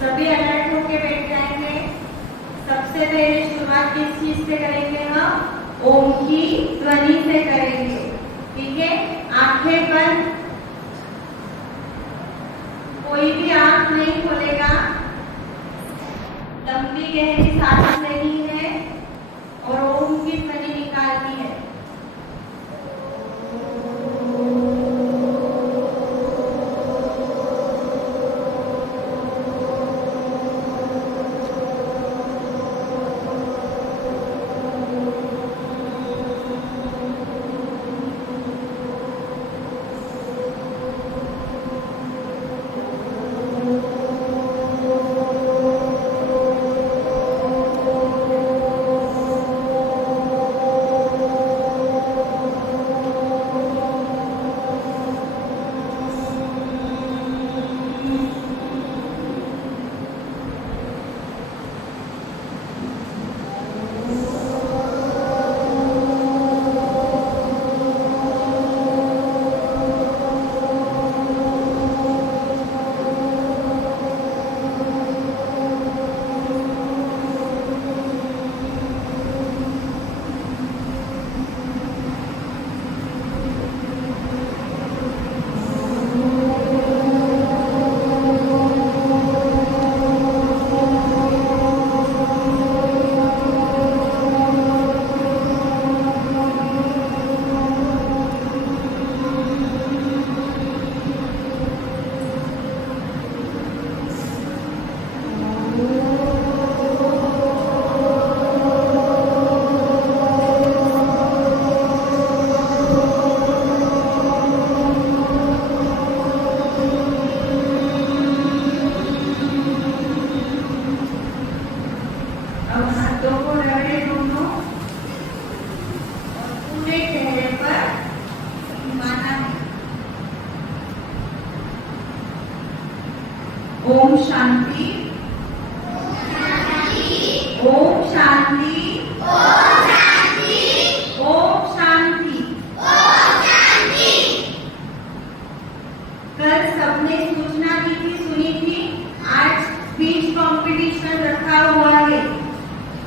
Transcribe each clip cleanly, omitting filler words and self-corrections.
सभी अलर्ट होके बैठ जाएंगे। सबसे पहले शुरुआत किस चीज से करेंगे? हम ओम की ध्वनि से करेंगे। ठीक है, आंखें बंद, कोई भी आंख नहीं खोलेगा। लंबी गहरी सांस लेनी है और ओम की ध्वनि निकालनी है। ओम शांति, ओम शांति, ओम शांति, ओम शांति, ओम शांति। कल सबने सूचना दी थी, सुनी थी। आज स्पीच कंपटीशन रखा हुआ है।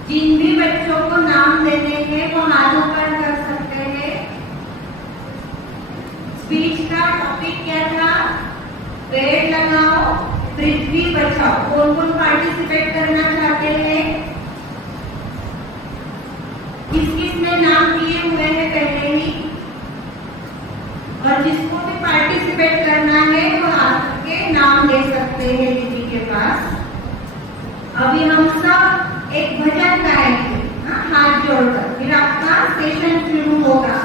जिन भी बच्चों को नाम देने हैं वो हाथ ऊपर कर सकते हैं। स्पीच का टॉपिक क्या था? पेड़ लगाओ, पृथ्वी बचाओ। कौन कौन पार्टिसिपेट करना चाहते हैं? किस किस ने नाम दिए हुए हैं पहले ही? और जिसको भी पार्टिसिपेट करना है वो आके नाम दे सकते हैं दीदी के पास। अभी हम सब एक भजन गाएंगे, हाथ जोड़कर, फिर आपका सेशन शुरू होगा।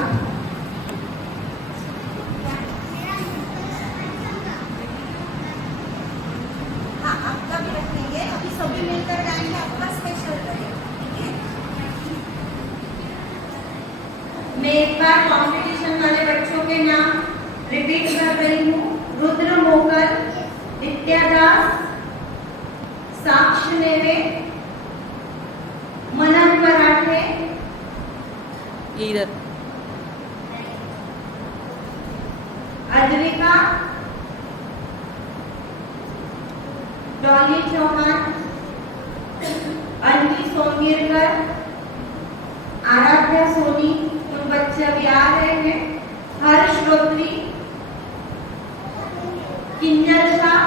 सभी मिलकर गाएंगे, आपका स्पेशल रहेगा। ठीक है, मैं एक बार कंपटीशन वाले बच्चों के नाम रिपीट कर रही हूँ। रुद्र मोकर, विद्यादास, साक्ष नेवे, मनन पराठे, इधर अद्विका, डॉली चौहान, अन्वी सोनीरकर, आराध्या सोनी, तुम बच्चे अभी आ रहे हैं, हर्ष रोत्री, किंजल शाह,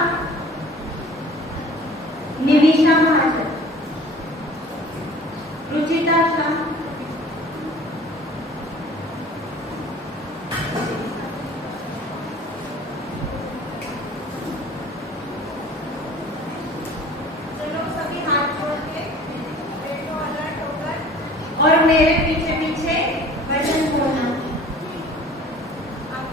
निमिषा महाजन, रुचिता शाह, और मेरे पीछे पीछे भजन बोलना। आप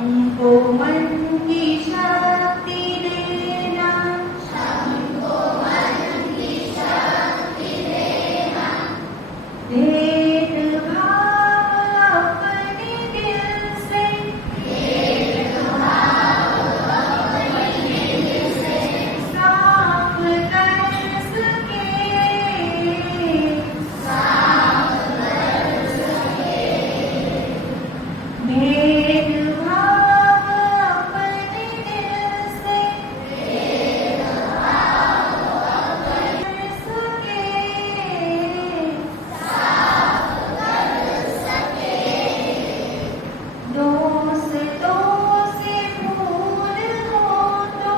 हमको मन की शक्ति देना, भेदभाव अपने दिल से साफ कर सके, भेदभाव अपने दिल से कर सके, दोस्तों से भूल हो तो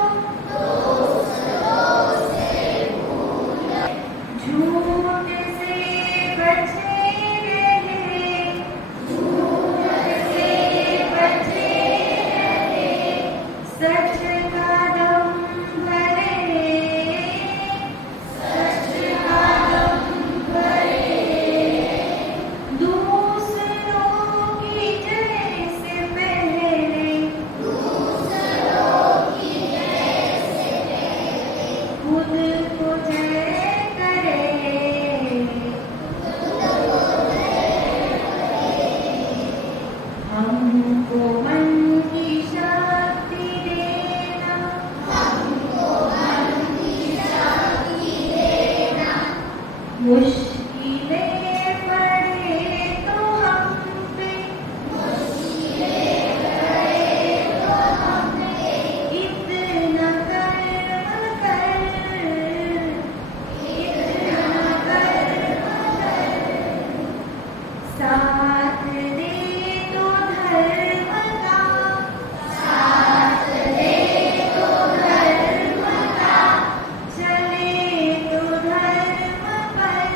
झूठ से बचे रहे, सच का दम भरे, दूसरों की जय से पहले खुद को जय करे, हमको मन की शक्ति देना, मुश्किलें पड़े तो हम पे इतना कर्म कर, साथ दे तो धर्म का, चले तो धर्म पर,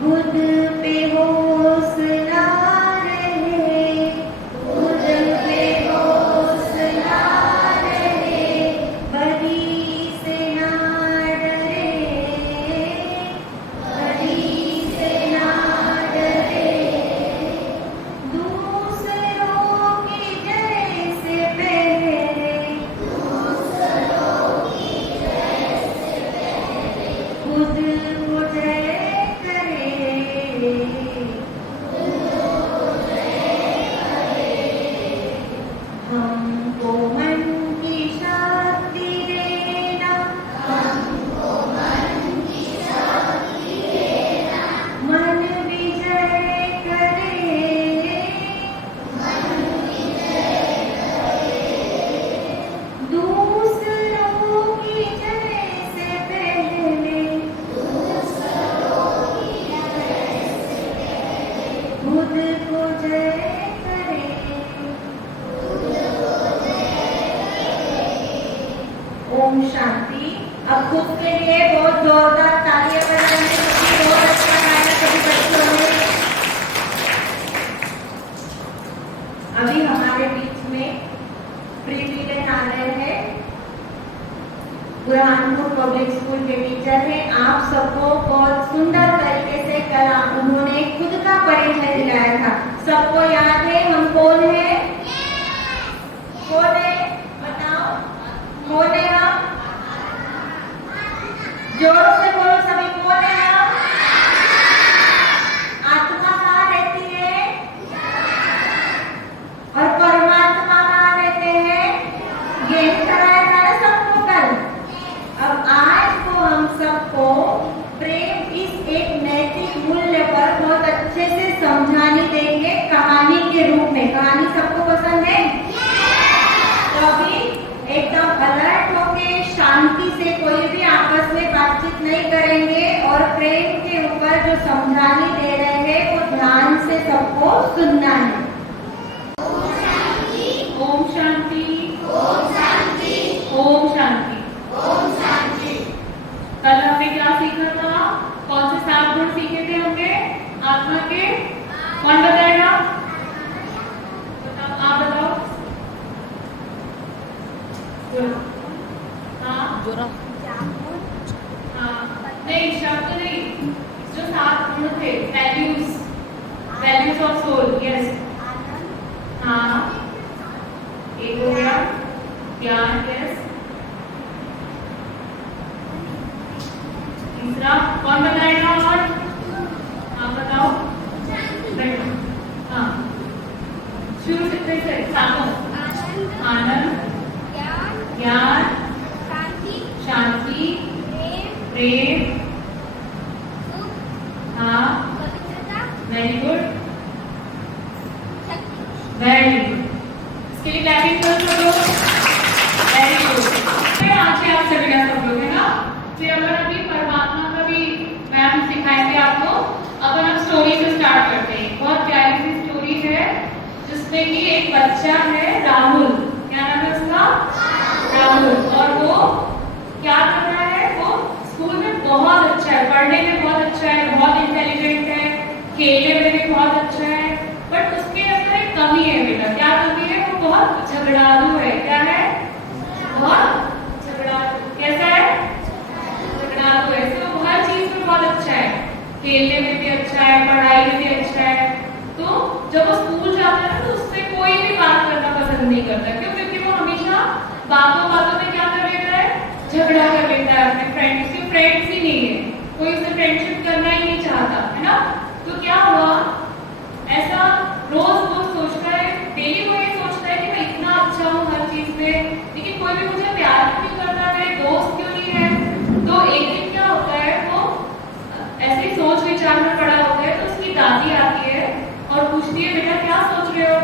खुद पे हौसला रहे, खुद पे हौसला रहे, बड़ी से ना डरे, बड़ी से ना डरे, दूसरों की जय से पहले खुद को जय करे, हमको मन की शक्ति देना, मन विजय करे, दूसरों की जय से पहले खुद को जय करे। ओम शांति। अब खुद के लिए बहुत जोरदार तालियां बजाएंगे, क्योंकि बहुत अच्छा गाया सभी बच्चों ने। अभी हमारे बीच में प्रीति बहन आ रहे हैं, बुरहानपुर पब्लिक स्कूल के टीचर हैं। आप सबको बहुत सुंदर तरीके से कल उन्होंने खुद का परिचय दिलाया था। सबको याद है हम कौन है? कौन है बताओ, कौन है हम? जोर से बोलो सभी, कौन है हम? आत्मा कहाँ रहती है और परमात्मा कहाँ रहते हैं? ज्ञान कराया था ना सबको कल। अब आज को हम सबको प्रेम इस एक नैतिक मूल्य पर बहुत अच्छे से समझाने देंगे कहानी के रूप में। कहानी सबको पसंद है? तो अभी एकदम अलर्ट होके शांति से कोई भी आपस में बातचीत नहीं करेंगे और प्रेम के ऊपर जो समझाने दे रहे हैं वो ध्यान से सबको सुनना है। ओम शांति, ओम शांति, ओम शांति, ओम शांति। कल हमने क्या सीखा था? कौन से 7 गुण सीखे थे हमने आत्मा के? कौन बताएगा? बताओ, आप बताओ। हाँ जोरा हाँ नहीं, शब्द नहीं, जो 7 गुण थे, वैल्यूज सामो आनंद ज्ञान शांति प्रेम हाँ वेरी गुड वेरी गुड। इसके लिए क्लैपिंग कर दो। Very good. फिर आज आप सभी का सब लोग है ना। फिर अगर अभी परमात्मा का भी मैम सिखाएंगे आपको। अब हम स्टोरी से स्टार्ट करते हैं। बहुत प्यारी सी स्टोरी है जिसमें कि एक बच्चा है राहुल। क्या नाम है उसका? राहुल। और वो क्या कर रहा है? वो स्कूल में बहुत अच्छा है, पढ़ने में बहुत अच्छा है, बहुत इंटेलिजेंट है, खेलने में भी बहुत अच्छा है, बट उसके अंदर एक कमी है बेटा। क्या कमी है? वो बहुत झगड़ालू है। क्या है? बहुत झगड़ालू। कैसा है? झगड़ालू है। तो हर चीज में बहुत अच्छा है, खेलने में भी अच्छा है, पढ़ाई में भी अच्छा है। तो जब वो स्कूल जाता है ना तो उससे कोई भी बात करना पसंद नहीं करता। क्यों? क्योंकि वो हमेशा बातों बातों में क्या कर लेता है? झगड़ा कर लेता है अपने फ्रेंड्स से। फ्रेंड्स ही नहीं है, कोई उससे फ्रेंडशिप करना ही नहीं चाहता है ना। तो क्या हुआ? ऐसा रोज वो सोचता है, डेली वो ये सोचता है कि मैं इतना अच्छा हूँ हर चीज में, लेकिन कोई भी मुझे प्यार क्यों नहीं करता, मेरे दोस्त क्यों नहीं है। तो एक दिन क्या होता है, वो ऐसे ही सोच विचार में पड़ा होता है। तो उसकी दादी आती है और पूछती है बेटा क्या सोच रहे हो?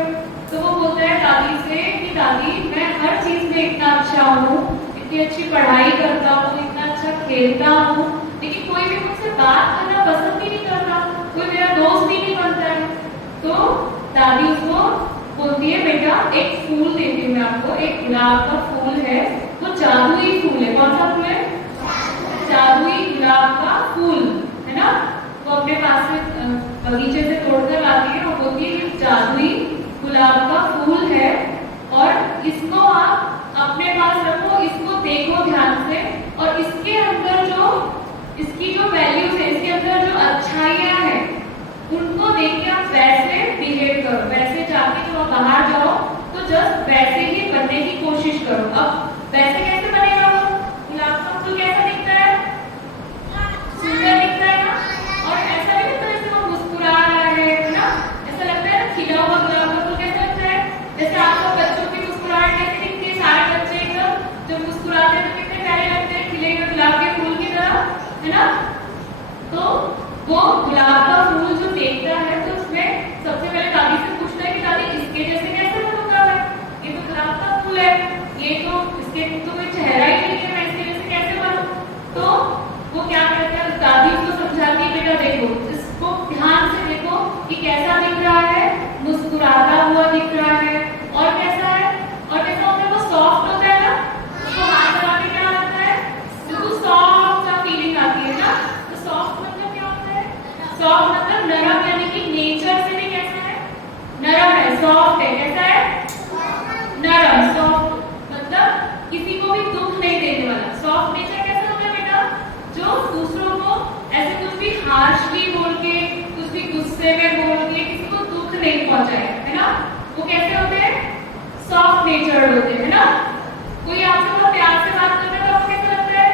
तो वो बोलता है दादी से कि दादी मैं हर चीज में इतना अच्छा हूँ, इतनी अच्छी पढ़ाई करता हूँ, इतना अच्छा खेलता हूँ, लेकिन कोई भी मुझसे बात करना पसंद ही नहीं करता, कोई मेरा दोस्त ही नहीं बनता है। तो दादी उसको बोलती है बेटा एक फूल देती हूँ मैं आपको, एक गुलाब का फूल है, वो जादुई फूल है। कौन सा फूल है? जादुई गुलाब का फूल है ना। वो अपने पास से बगीचे से तोड़कर लाती है और बोलती है ये जादुई गुलाब का फूल है और इसको आप अपने पास रखो, इसको देखो ध्यान से, और इसके अंदर जो इसकी जो वैल्यूज है, इसके अंदर जो अच्छाइयाँ हैं, उनको देख के आप वैसे बिहेव करो, वैसे जाके जब आप बाहर जाओ तो जस्ट वैसे ही बनने की कोशिश करो। अब वैसे कैसे बनेगा वो गुलाब का फूल? कैसा दिखता है? सुंदर दिखता है ना। और ऐसा भी लगता है जैसे वो मुस्कुरा रहा है ना। ऐसा लगता है ना खिला हुआ गुलाब का फूल कैसा लगता है? जैसे आपको बच्चों की मुस्कुराहट कैसे दिखती है? सारे बच्चे एकदम जब मुस्कुराते हैं तो कितने प्यारे लगते हैं, खिले हुए गुलाब के फूल की तरह, है ना। तो वो गुलाब का फूल जो देखता है तो उसमें सबसे पहले दादी से पूछता है कि दादी इसके जैसे कैसे बनूंगा मैं? ये तो गुलाब का फूल है, ये तो इसके तो कोई चेहरा ही नहीं है, मैं इसके जैसे कैसे बनूं? तो वो क्या करता है, दादी उसको समझाती है बेटा देखो इसको ध्यान से देखो कि कैसा दिख रहा है, मुस्कुराता हुआ दिख रहा है, और कैसा है, और कैसा होता है, वो सॉफ्ट होता है ना। उसको हाथ लगा के क्या लगता है, बिल्कुल सॉफ्ट सा फीलिंग आती है ना। तो सॉफ्ट मतलब क्या होता है? सॉफ्ट मतलब नरम, यानी कि नेचर से भी कैसा है? नरम है, सॉफ्ट है। कैसा है? नरम। सॉफ्ट मतलब किसी को भी दुख नहीं देने वाला। सॉफ्ट नेचर कैसा होता है बेटा? जो दूसरों को ऐसे कुछ भी हार्शली बोल के, कुछ भी गुस्से में बोल के किसी को दुख नहीं पहुंचाए, है ना। वो कैसे होते हैं? सॉफ्ट नेचर होते हैं ना। कोई आपसे बहुत प्यार से बात कर रहा है तो आपको कैसा लगता है?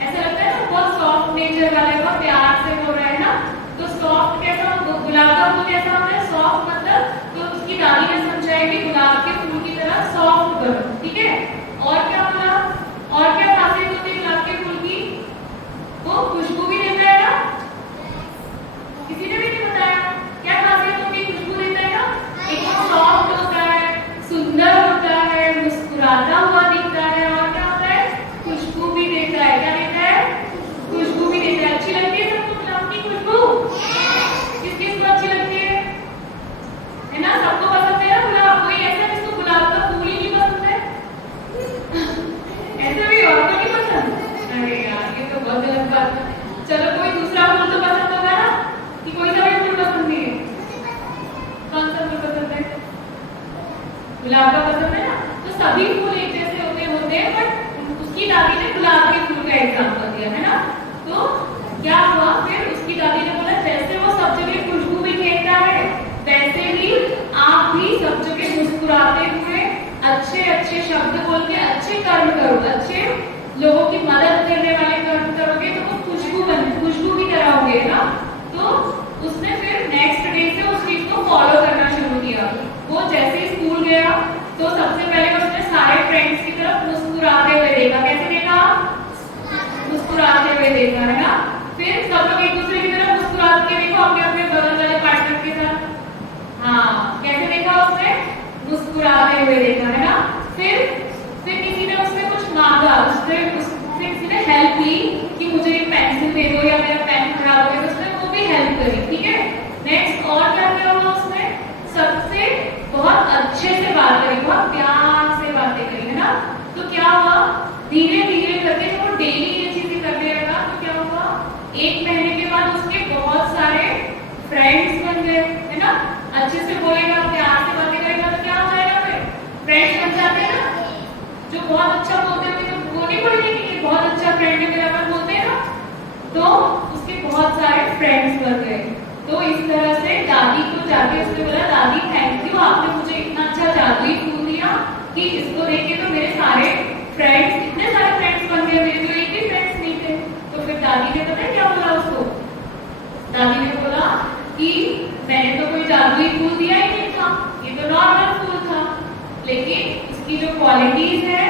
ऐसा लगता है ना बहुत सॉफ्ट नेचर वाला है, बहुत प्यार से बोल रहा है ना। तो सॉफ्ट कैसा, गुलाब का फूल कैसा होता है? सॉफ्ट मतलब, तो उसकी दादी ने समझाया कि गुलाब के फूल की तरह सॉफ्ट बनो, ठीक है। और क्या बोला? और क्या खासियत होती है गुलाब के फूल की? वो खुशबू भी देता है ना। किसी ने भी नहीं बताया क्या खासियत होती है? खुशबू देता है ना। एक सॉफ्ट होता है, सुंदर होता है, मुस्कुराता हुआ दिखता है, और क्या होता है? खुशबू भी देता है। क्या देता है? खुशबू भी देता है। अच्छी लगती है सबको गुलाब की खुशबू? किस किस को अच्छी लगती है ना। सबको पसंद है ना गुलाब। कोई ऐसा जिसको गुलाब का फूल ही नहीं पसंद है? ऐसा भी और को नहीं पसंद? अरे यार ये तो बहुत गलत बात है। चलो कोई दूसरा फूल तो पसंद होगा ना, कि कोई सा भी फूल पसंद नहीं है? कौन सा फूल पसंद है? गुलाब का पसंद है ना। तो सभी फूल एक जैसे होते हैं, बट उसकी दादी ने गुलाब के फूल का एग्जाम्पल दिया, है ना। तो क्या हुआ फिर? उसकी दादी ने बोला जैसे वो सब जगह खुशबू भी फेंकता है, वैसे ही आप भी सब जगह मुस्कुराते हुए अच्छे अच्छे शब्द बोल के अच्छे कर्म करो, अच्छे लोगों की मदद करने वाले कर्म करोगे तो वो खुशबू की तरह होंगे ना। तो उसने फिर नेक्स्ट डे से उस चीज को फॉलो करना शुरू किया। वो जैसे स्कूल जाते हुए देखा, है ना। फिर किसी ने उससे कुछ मांगा, उससे किसी ने हेल्प की कि मुझे एक पेंसिल दे दो या मेरा पेन खराब हो गया, उसने वो भी हेल्प करी, ठीक है। नेक्स्ट और क्या किया हुआ उसने, सबसे बहुत अच्छे से बात करी, बहुत प्यार से बातें करी, है ना। तो क्या हुआ, धीरे धीरे करके जब वो डेली ये चीजें करने लगा तो क्या हुआ, 1 महीने के बाद उसके बहुत सारे फ्रेंड्स बन गए, है ना। अच्छे से बोलेगा, प्यार से बातें करेगा तो क्या हो जाएगा, फिर फ्रेंड्स बन जाते हैं ना। जो बहुत अच्छा बोलते हैं तो वो नहीं बोलेंगे कि ये बहुत अच्छा फ्रेंड है मेरा, पर बोलते हैं ना, तो उसके बहुत सारे फ्रेंड्स बन गए। तो इस तरह से दादी को जाके उसने बोला, दादी थैंक यू, आपने मुझे इतना अच्छा जादुई फूल दिया कि इसको देख के तो मेरे सारे फ्रेंड्स, इतने सारे फ्रेंड्स बन गए, मेरे तो एक भी फ्रेंड्स नहीं थे। तो फिर दादी ने पता है क्या बोला उसको, दादी ने बोला कि मैंने तो कोई जादुई फूल दिया ही नहीं था, ये तो नॉर्मल फूल था, लेकिन इसकी जो क्वालिटीज है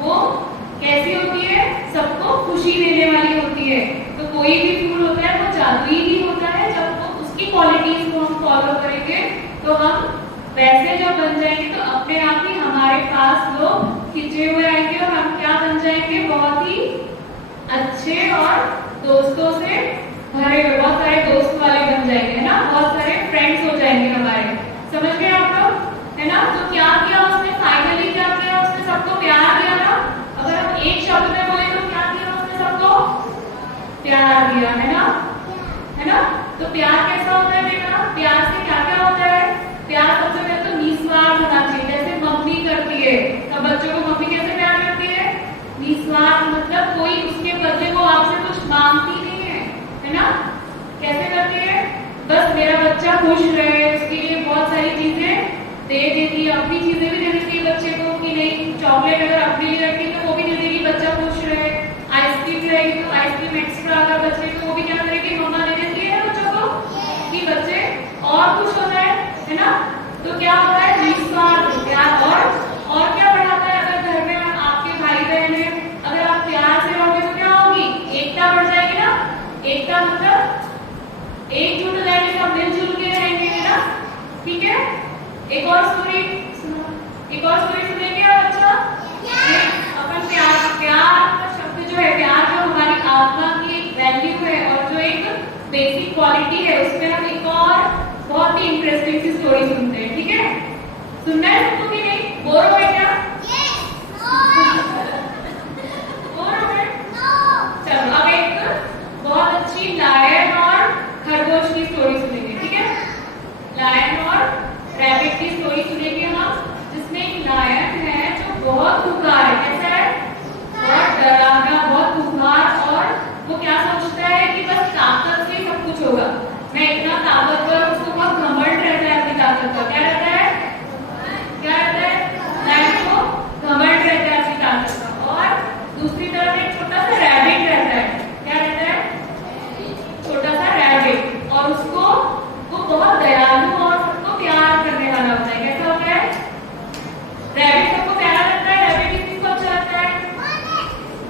वो कैसी होती है, सबको खुशी देने वाली होती है। तो कोई भी फूल होता है वो जादुई ही होता है, जब वो उसकी क्वालिटीज को हम फॉलो करेंगे तो हम वैसे जब बन जाएंगे तो अपने आप ही हमारे पास लोग खिंचे हुए आएंगे और हम क्या बन जाएंगे, बहुत ही अच्छे और दोस्तों से भरे हुए, बहुत सारे दोस्त वाले बन जाएंगे, है ना। बहुत सारे फ्रेंड्स हो जाएंगे हमारे, समझ गए आप लोग, है ना। तो क्या किया उसने, फाइनली क्या किया उसने, सबको प्यार दिया ना। अगर हम एक शब्द में बोले तो क्या किया उसने, सबको प्यार दिया, है ना, है ना। तो प्यार कैसा होता है बेटा, प्यार से क्या क्या होता है, प्यार सबसे पहले तो निस्वार्थ होना चाहिए, जैसे मम्मी करती है, तो बच्चों को मम्मी कैसे प्यार करती है, निस्वार्थ, मतलब कोई उसके बदले वो आपसे कुछ मांगती नहीं है ना। कैसे करती है, बस मेरा बच्चा खुश रहे, उसके लिए बहुत सारी चीजें दे देती है, अपनी चीजें भी दे देती है बच्चे को, कि नहीं चॉकलेट अगर अपने लिए रखी तो वो भी दे देगी, बच्चा खुश रहे। आइसक्रीम रहेगी तो आइसक्रीम एक्स्ट्रा अगर बच्चे को, वो भी क्या करेगी, मम्मा दे देती है बच्चों को, कि बच्चे और खुश हो जाए, है ना। तो क्या होता है, निस्वार्थ प्यार। और क्या बढ़ाता है, अगर घर में आपके भाई बहन है, अगर आप प्यार से रहोगे तो क्या होगी, एकता बढ़ जाएगी ना। एकता मतलब एकजुट हो जाएंगे, सब मिलजुल के रहेंगे, है ना, ठीक है। एक और स्टोरी सुनेंगे आप बच्चा, अपन प्यार का शब्द जो है, प्यार जो हमारी आत्मा की एक वैल्यू है और जो एक बेसिक क्वालिटी है, उसमें हम एक और बहुत ही इंटरेस्टिंग सी स्टोरी सुनते हैं, ठीक है। सुनना है सबको कि नहीं, बोर हो गए क्या, बोर हो गए, चलो अब एक बहुत अच्छी लायन और खरगोश की स्टोरी सुनेंगे, ठीक है। लायन और रैबिट की स्टोरी सुनेंगे हम, जिसमें एक लायन है जो बहुत खूंखार है, कैसा है, बहुत डरावना, बहुत खूंखार, और वो क्या सोचता है कि बस ताकत से सब कुछ होगा, मैं इतना ताकतवर, उसको बहुत घमंड रहता है अपनी ताकत का, क्या रहता है, क्या रहता है, लायन को घमंड रहता है अपनी ताकत का। और दूसरी तरफ एक छोटा सा रैबिट रहता है, क्या रहता है, छोटा सा रैबिट, और उसको वो बहुत दयालु और सबको प्यार करने वाला होता है। कैसा होता है, रैबिट सबको प्यारा लगता है, रैबिट किसको अच्छा लगता है,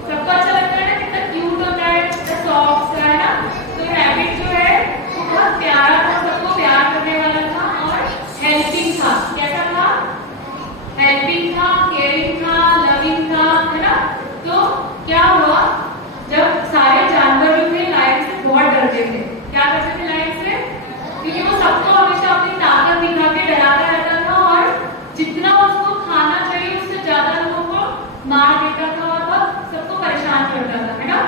सबको अच्छा लगता है ना, कितना क्यूट होता है, कितना सॉफ्ट है ना। तो रैबिट जो है वो बहुत प्यारा था, सबको प्यार करने वाला था और हेल्पिंग था। कैसा था, हेल्पिंग था, केयरिंग था, लविंग था, है ना। तो क्या हुआ, जब सारे जानवर जो थे लायन से बहुत डरते थे, क्या करते थे लायन से, क्योंकि वो सबको हमेशा अपनी ताकत दिखा के डराता रहता था और जितना उसको खाना चाहिए उससे ज्यादा लोगों को मार देता था और बहुत सबको परेशान करता था, है ना।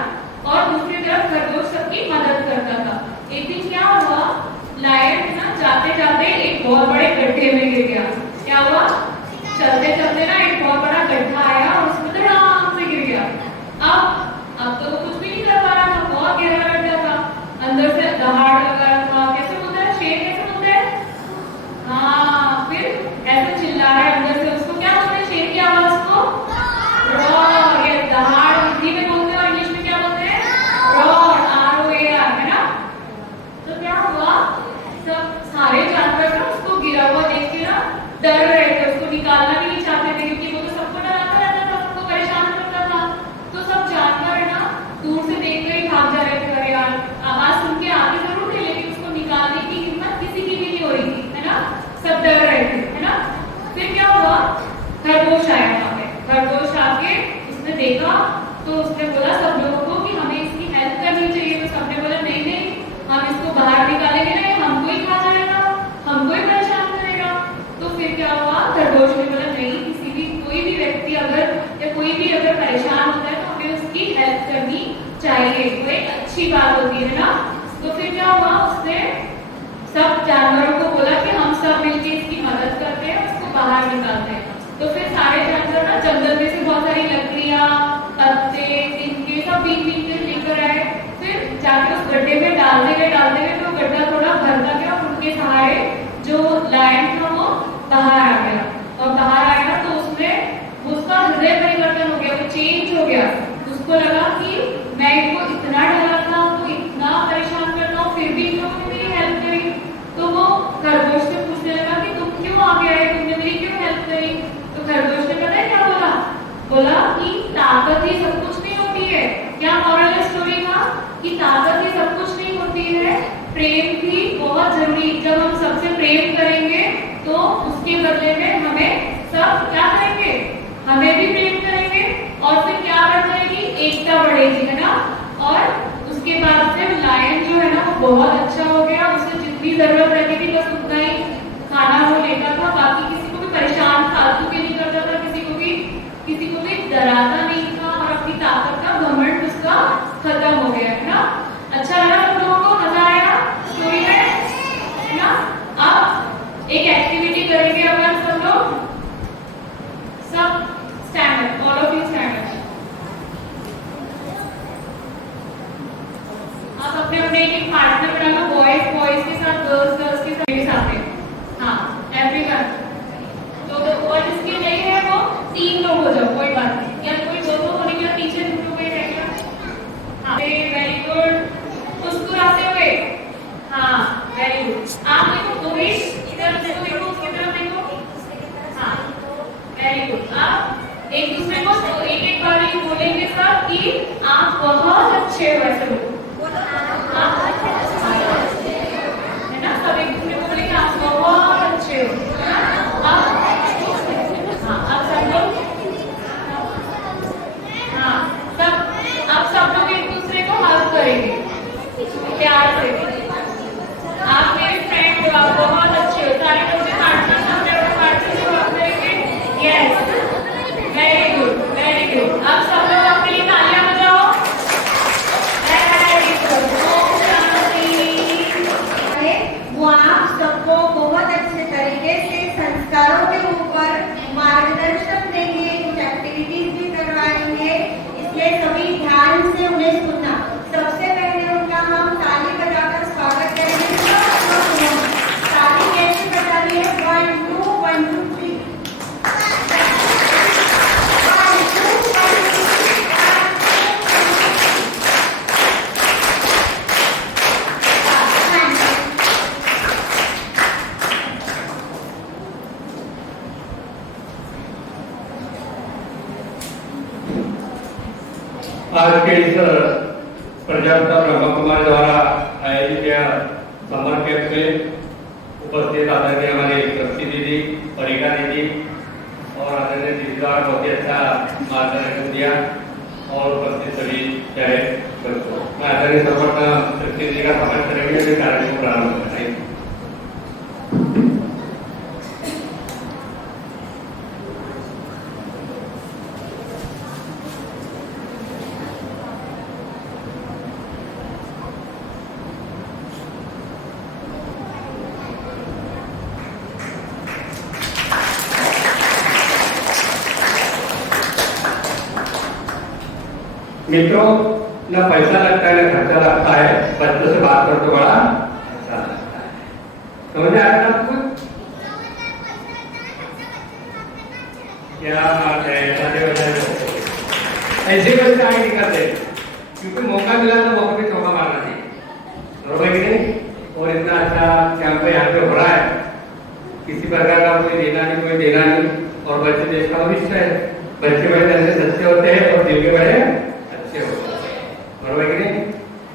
और दूसरी तरफ खरगोश सबकी मदद करता था। एक दिन क्या हुआ, लायन ना जाते जाते एक बहुत बड़े गड्ढे में गिर गया। क्या हुआ, चलते चलते ना एक बहुत बड़ा गड्ढा आया और उसमें धड़ाम से गिर गया। अब तो वो कुछ भी नहीं कर पा रहा था, बहुत गहरा गड्ढा था, अंदर से दहाड़ लगा था, कैसे बोलता है, शेर कैसे बोलते हैं, हाँ, फिर ऐसे चिल्ला रहा है अंदर से, उसको क्या बोलते हैं, शेर की आवाज को रॉर, ये दहाड़ हिंदी में बोलते हैं और इंग्लिश में क्या बोलते हैं, रॉर, ROAR, है ना। तो क्या हुआ, सब सारे जानवर ना उसको गिरा हुआ देख के ना डर रहे थे, उसको निकालना भी नहीं चाहते थे, क्योंकि वो तो सब खरगोश ने बोला नहीं, किसी भी कोई भी व्यक्ति अगर या कोई भी अगर परेशान होता है तो हमें उसकी हेल्प करनी चाहिए, वो एक अच्छी बात होती है ना। तो फिर क्या हुआ, उसने सब जानवरों को बोला कि हम सब मिलकर इसकी मदद करते हैं, उसको बाहर निकालते हैं। तो फिर सारे जानवर ना जंगल में से बहुत सारी लकड़ियां, पत्ते, तिनके सब बीन बीन के लेकर आए। फिर जाके उस गड्ढे में डालते गए तो गड्ढा थोड़ा भरता गया, उनके सहारे जो लायन था वो बाहर आ गया। और बाहर आया तो उसमें उसका हृदय परिवर्तन हो गया, वो चेंज हो गया। उसको लगा कि मैं इनको इतना डराता हूँ, इतना परेशान करता हूँ, फिर भी इन लोगों ने मेरी हेल्प करी। तो वो खरगोश से पूछने लगा कि तुम क्यों आगे आए, तुमने मेरी क्यों हेल्प करी। तो खरगोश ने पता है क्या बोला, बोला कि ताकत ही सब कुछ नहीं होती है। क्या मॉरल स्टोरी था कि ताकत ही सब कुछ नहीं होती है, प्रेम भी बहुत जरूरी। जब हम सबसे प्रेम करेंगे तो उसके बदले में हमें सब क्या करेंगे, हमें भी प्रेम करेंगे और फिर क्या बढ़ जाएगी, एकता बढ़ेगी, है ना। और उसके बाद से लायन जो है ना वो बहुत अच्छा हो गया, उसे जितनी जरूरत रहती थी बस उतना ही खाना वो लेता था, बाकी किसी को भी परेशान फालतू के नहीं करता था, किसी को भी डराता नहीं था और अपनी ताकत का घमंड उसका खत्म हो गया, है ना। अच्छा लगा तुम लोगों को, मजा आया स्टोरी में, है ना। अब एक एक्टिविटी करेंगे अपन सब लोग, सब stand up, all of you stand up. आप अपने अपने एक पार्टनर बना लो, बॉयज के साथ, गर्ल्स के साथ, मेरे साथ है। हाँ एवरीवन, तो और जिसके नहीं है वो 3 लोग हो जाओ, कोई बात नहीं, या कोई 2 होने के बाद पीछे दूर कोई रहेगा। हाँ वेरी गुड, मुस्कुराते हुए, हाँ वेरी गुड। आप देखो दोहित, इधर देखो, उसकी तरफ देखो, हाँ वेरी गुड। आप एक दूसरे को एक बार ही बोलेंगे सब कि आप बहुत अच्छे हो, ऐसे बोलो, आप है ना, सब एक दूसरे को बोलेंगे आप बहुत अच्छे हो, है ना। अब सब लोग, हाँ अब सब लोग एक दूसरे को हेल्प करेंगे प्यार से। आप मेरे फ्रेंड हो, आप बहुत अच्छे हो, सारे लोग पार्टनर से बात करेंगे। Yes very good very good. अब सब लोग अपने लिए तालियां बजाओ। Very good. वो आप सबको बहुत अच्छे तरीके से संस्कारों के ऊपर मार्गदर्शन देंगे, कुछ एक्टिविटीज भी करवाएंगे, इसलिए सभी ध्यान से उन्हें सुनना। सबसे पहले उनका हम ताली बजाकर स्वागत करेंगे। ताली कैसे बजानी है, 1 2 1 2 3, 1 2 1 2 आज के इस प्रजापिता ब्रह्मा कुमार द्वारा आयोजित समर कैंप में उपस्थित आदरणीय हमारे कृषि दीदी, परिका दीदी और आदरणीय दीदी द्वारा बहुत ही अच्छा मार्गदर्शन दिया और उपस्थित सभी प्यारे बच्चों, मैं आदरणीय सर्वप्रथम कृषि दीदी का स्वागत करेंगे, फिर कार्यक्रम प्रारंभ करेंगे। मित्रों, न पैसा लगता है न खर्चा लगता है, बच्चों से बात करते बड़ा अच्छा लगता है। समझ आया ना आपको? क्या बात है, ऐसे बच्चे आगे नहीं करते, क्योंकि मौका मिला तो मौके पे चौका मारना चाहिए, बरोबर कि नहीं। और इतना अच्छा कैंप यहाँ पे हो रहा है, किसी प्रकार का कोई देना नहीं, कोई देना नहीं, और बच्चे देश का भविष्य है। बच्चे बड़े तरह से सच्चे होते हैं और दिल के बड़े अच्छे होते हैं, बरोबर कि नहीं।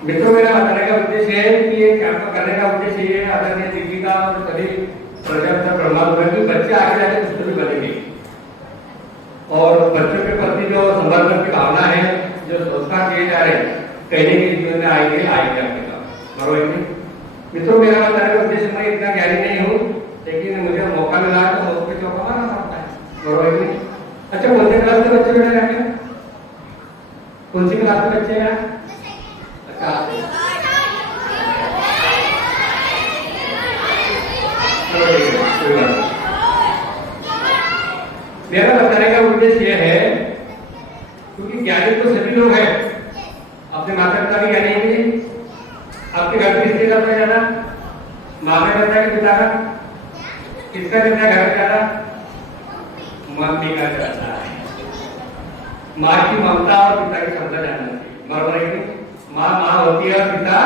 मित्रों, मेरा बताने का उद्देश्य है कि ये कैंप करने का उद्देश्य ये है आदरणीय दीदी का और सभी प्रजापिता ब्रह्मा कुमार की बच्चे आगे आगे कुछ भी बनेंगे और बच्चों के प्रति जो समर्पण की भावना है, जो संस्कार किए जा रहे हैं, कहीं के जीवन में आएंगे आपके का, बरोबर कि नहीं। मित्रों, मेरा बताने का उद्देश्य, मैं इतना ज्ञानी नहीं हूँ, लेकिन मुझे मौका मिला तो मौके पे चौका मारना पड़ता है। बच्चे बेटा यहाँ पे? कौन सी क्लास के बच्चे हैं? अच्छा, चलो ठीक है, कोई बात नहीं। मेरा बताने का उद्देश्य यह है, क्योंकि ज्ञानी तो सभी लोग हैं, अपने माता पिता भी ज्ञानी होंगे, आपके घर में किसके करता है ज्यादा? माँ का करता है कि पिता का? किसका करता है घर ज्यादा? मम्मी का करता है। माँ की ममता और पिता की क्षमता जानना चाहिए, बराबर है कि? माँ माँ होती है और पिता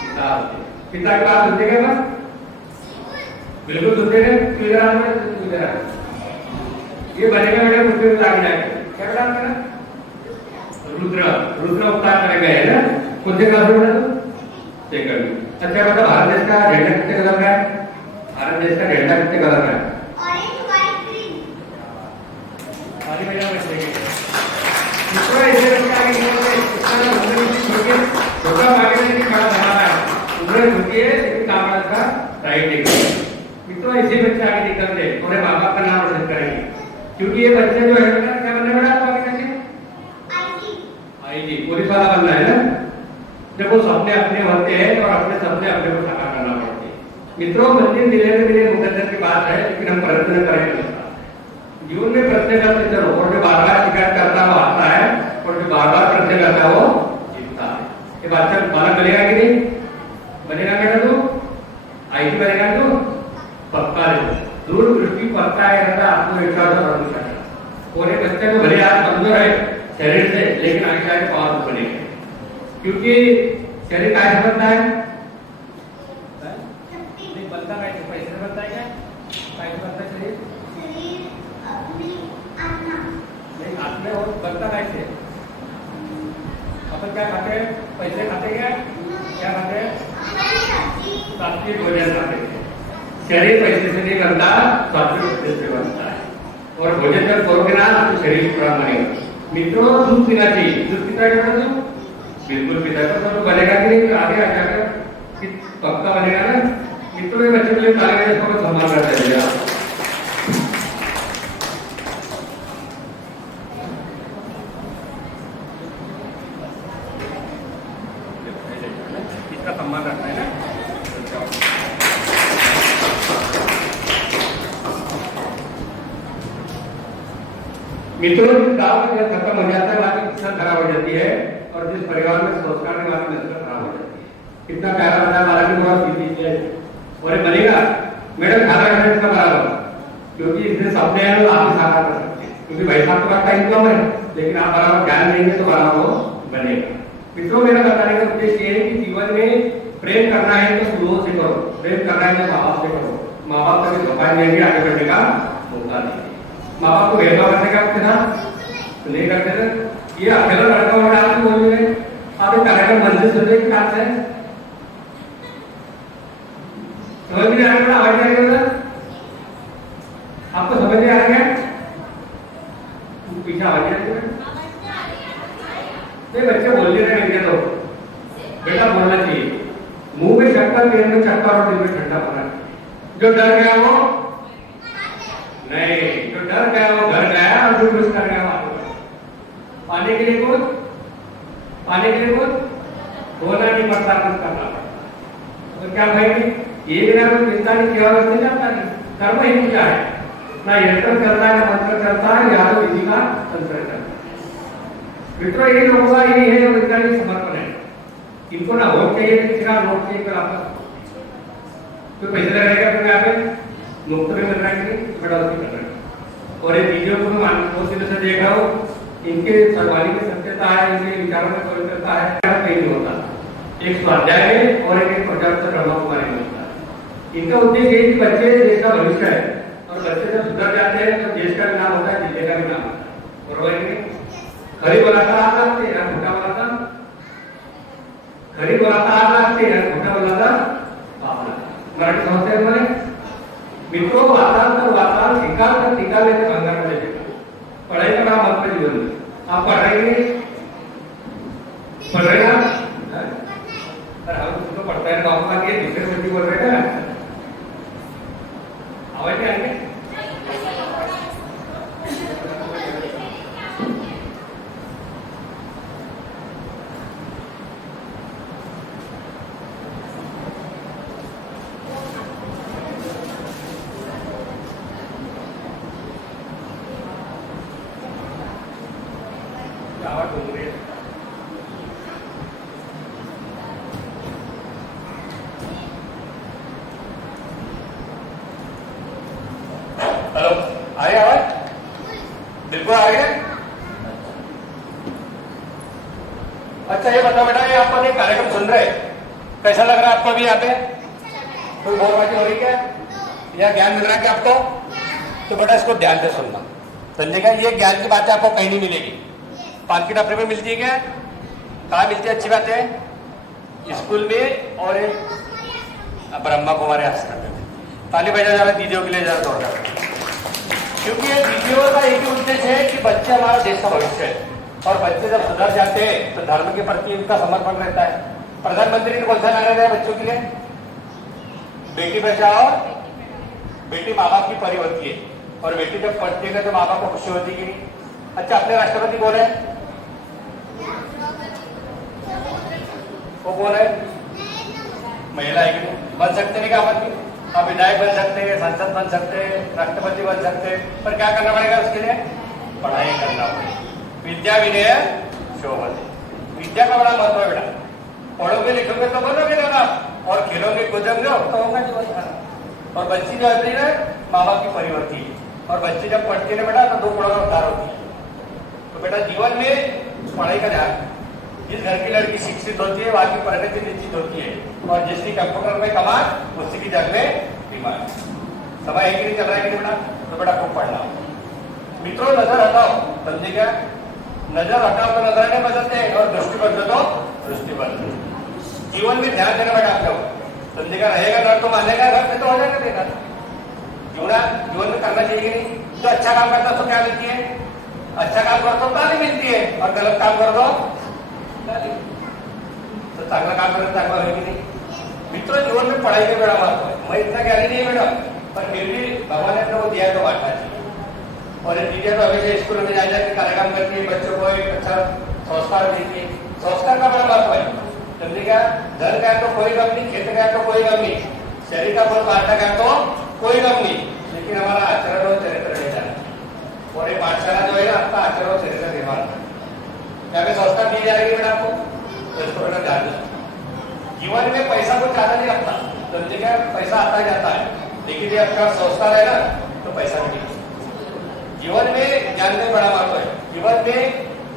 पिता होते हैं। पिता की बात सुनते क्या बस? बिल्कुल सुनते हैं। ये बनेगा बेटा कुछ देर आगे जाके क्या बता मेरा रुद्र रुद्र अवतार करेगा है ना? कौन से क्लास में बेटा तू? सेकंड। अच्छा बता, भारत देश का झंडा कितने कलर का है? भारत देश का झंडा कितने कलर का है? Orange white green. आगे भैया बच्चे के इसको ऐसे रखा है कि इसका उंगली छोटा आगे नहीं खड़ा बनाना है, उंगली झुकी है लेकिन कामड़ा का राइट देखिए। मित्रों ऐसे बच्चे आगे निकलते हैं, थोड़े माँ बाप का नाम रोशन करेंगे, क्योंकि ये बच्चे जो है बेटा क्या बनने वाला है आगे जाके? आईजी पुलिस वाला बनना है ना? देखो सपने अपने होते हैं और अपने सपने अपने को साकार करना पड़ते हैं। मित्रों मंदिर दिले में मिले मुकद्दर की बात है, लेकिन हम प्रयत्न करेंगे। जीवन में प्रश्न करते चलो, और जो बार बार शिकायत करता है वो आता है, और जो बार बार प्रश्न करता है वो जीतता है। ये बात बालक बनेगा कि नहीं बनेगा? बेटा तू आईटी बनेगा, तू पक्का दूरदृष्टि पक्का है, आत्मविश्वास और अनुशासन। और एक बच्चे को भले आज कमजोर है शरीर से, लेकिन आगे जाके पावरफुल बनेगा, क्योंकि शरीर काय से बनता है? नहीं बनता है, पैसे से बनता है क्या? काय से बनता है शरीर? नहीं आत्मा और बनता कैसे? अपन क्या खाते हैं? पैसे खाते क्या? क्या खाते हैं? सात्विक भोजन खाते हैं। शरीर पैसे से नहीं बनता, सात्विक भोजन से बनता है। और भोजन जब करोगे ना तो शरीर पूरा बनेगा। मित्रों दूध पीना चाहिए, दूध पीता है क्या? बिल्कुल पीता है। तो बनेगा कि नहीं? आगे आ जाकर पक्का बनेगा ना? मित्रों ये बच्चे के लिए ताली बजाकर इसको सम्मान करते हैं। इसका सम्मान रखना है ना? मित्रों जिस गांव में जब खत्म हो जाता है वहां की किस्मत खराब हो जाती है, और जिस परिवार में संस्कार में वहां की नस्ल खराब हो जाती है। कितना प्यारा बताया हमारा की बहुत सीधी है, और बनेगा मैडम खाना खाना इसका बराबर, क्योंकि इसमें सपने हैं वो आप ही साकार कर सकते हैं, क्योंकि भाई साहब का इनकम है, लेकिन आप बराबर ध्यान देंगे तो बराबर वो बनेगा। मित्रों मेरा बताने का उद्देश्य ये है कि जीवन में प्रेम करना है तो गुरुओं से करो, प्रेम करना है तो माँ बाप से करो। माँ बाप कभी धोखा नहीं देंगे, आगे बढ़ने का मौका देंगे। माँ बाप को भेदभाव करने का आपके साथ नहीं करते थे। ये अकेला लड़का और आप बोल रहे हैं, आप एक तरह का मंजिल सोचे कि कहां से समझ में आ रहा है? आवाज आ रही है आपको? समझ में आ रहा है? पीछे आवाज आ रही है? बच्चे बोलते रहे तो बेटा बोलना चाहिए, मुंह में शक्कर, पेट में चक्कर और दिल में ठंडा होना चाहिए। जो डर गया वो नहीं, जो डर गया वो घर गया, और जो कुछ कर गया वो पाने के लिए कौन? पाने के लिए कौन? होना नहीं पड़ता, कुछ करना पड़ता। तो क्या भाई ये बिना कोई चिंता नहीं किया हुआ नहीं जाता, नहीं कर्म ही पूजा है ना, यंत्र चलता है ना मंत्र चलता है, या तो विधि का तंत्र चलता है। मित्रों ये लोगों का यही है जो वैज्ञानिक समर्पण है। इनको ना वोट चाहिए, किसी का नोट चाहिए, फिर आपका तो पैसे लगाएगा, फिर यहाँ पे मुफ्त में मिल रहा है, बड़ा उसकी कर रहा है। और ये वीडियो को मैं बहुत दिनों से देख रहा हूँ, इनके सर्वाली में सत्यता है, इनके विचारों में पवित्रता है, कहीं नहीं होता। एक स्वाध्याय में और एक प्रचार ब्रह्मा कुमारी में होता है। इनका उद्देश्य यही कि बच्चे देश का भविष्य है, और बच्चे जब सुधर जाते हैं तो देश का भी नाम होता है, जिले का भी नाम होता है। बरोबर है? खरी बोलाता आप लागते हैं, खोटा बोलाता खरी बोलाता आप लागते हैं, खोटा बोलाता आप लागते। मराठी समझते हैं मैंने? मित्रों वातावरण पर वातावरण टीका लेते भंगार में लेते। पढ़ाई का नाम आपका जीवन में आप पढ़ रहे हैं, पढ़ रहे हैं अरे हम तो पढ़ता है बाबू का ये दूसरे बच्चे बोल रहे हैं आवाज नहीं आ रही? आ रही है? अच्छा ये बताओ बेटा, ये अपन ये कार्यक्रम सुन रहे कैसा लग रहा है आपको अभी यहाँ पे? कोई बोलबाजी हो रही क्या? या ज्ञान मिल रहा है क्या आपको? तो बेटा इसको ध्यान से सुनना, समझेगा? ये ज्ञान की बातें आपको कहीं नहीं मिलेगी। पान की टपरी में मिलती है क्या? कहाँ मिलती है? अच्छी बात है, स्कूल में और ब्रह्मा कुमारी आश्रम में। ताली बजा जा रहा है दीदियों के लिए, जरा जोरदार, क्योंकि ये दीदियों का एक ही उद्देश्य है कि बच्चे हमारा देश का भविष्य है, और बच्चे जब सुधर जाते हैं तो धर्म के प्रति उनका समर्पण रहता है। प्रधानमंत्री ने कौन सा नारा दिया बच्चों के लिए? बेटी बचाओ बेटी माँ बाप की परी होती है, और बेटी जब पढ़ती है तो माँ बाप को खुशी होती है कि नहीं? अच्छा, अपने राष्ट्रपति कौन है? वो कौन है? महिला है कि नहीं? बन सकते नहीं क्या आदमी? आप विधायक बन सकते हैं, सांसद बन सकते हैं, राष्ट्रपति बन सकते हैं, पर क्या करना पड़ेगा उसके लिए? पढ़ाई करना पड़ेगा। विद्या विनय शोभते, विद्या का बड़ा महत्व है बेटा। पढ़ोगे लिखोगे तो बनोगे ना आप, और खेलोगे कूदोगे तो होगा जीवन का। और बच्ची जो होती है माँ बाप की परी होती है, और बच्ची जब पढ़ती है ना बेटा तो 2 गुणों में उद्धार होती है। तो बेटा जीवन में पढ़ाई का ध्यान, जिस घर की लड़की शिक्षित होती है वहां की प्रगति निश्चित होती है, और जिसकी कंप्यूटर में कमाल उसी की जग में बीमार। समय एक ही नहीं चल रहा है कि बेटा? तो बेटा खूब पढ़ना। मित्रों नजर हटाओ, समझे क्या? नजर हटाओ तो नजर नहीं बदलते, और दृष्टि बदलो तो दृष्टि बदलते। जीवन में ध्यान देना बेटा आप लोग, समझेगा? रहेगा डर तो मानेगा, घर में तो हो जाएगा बेटा। जीवन में करना चाहिए नहीं? तो अच्छा काम करता तो क्या मिलती है? अच्छा काम करता तो ताली मिलती है, और गलत काम कर दो तो चांगला काम करें चांगला होगी नहीं? मित्रों जीवन में पढ़ाई का बड़ा महत्व है। मैं इतना ज्ञानी नहीं मैडम, पर फिर भी भगवान ने अपने को दिया तो बांटना चाहिए। और दीजिए तो हमेशा स्कूल में जा जाकर कार्यक्रम करती है, बच्चों को एक अच्छा संस्कार देती है। संस्कार का बड़ा महत्व है, समझेगा? धन का तो कोई गम नहीं, खेत का तो कोई गम नहीं, शरीर का फल बांटना का तो कोई गम नहीं, लेकिन हमारा आचरण और चरित्र नहीं जाना। और एक पाठशाला जो है आपका आचरण और चरित्र निर्माण क्या संस्कार दी जाएगी बेटा आपको? तो इसको बेटा ध्यान दो। जीवन में पैसा कुछ ज्यादा नहीं रखता, समझेगा? पैसा आता जाता है, लेकिन ये आपका संस्कार है ना तो पैसा नहीं। जीवन में ज्ञान में बड़ा महत्व है। जीवन में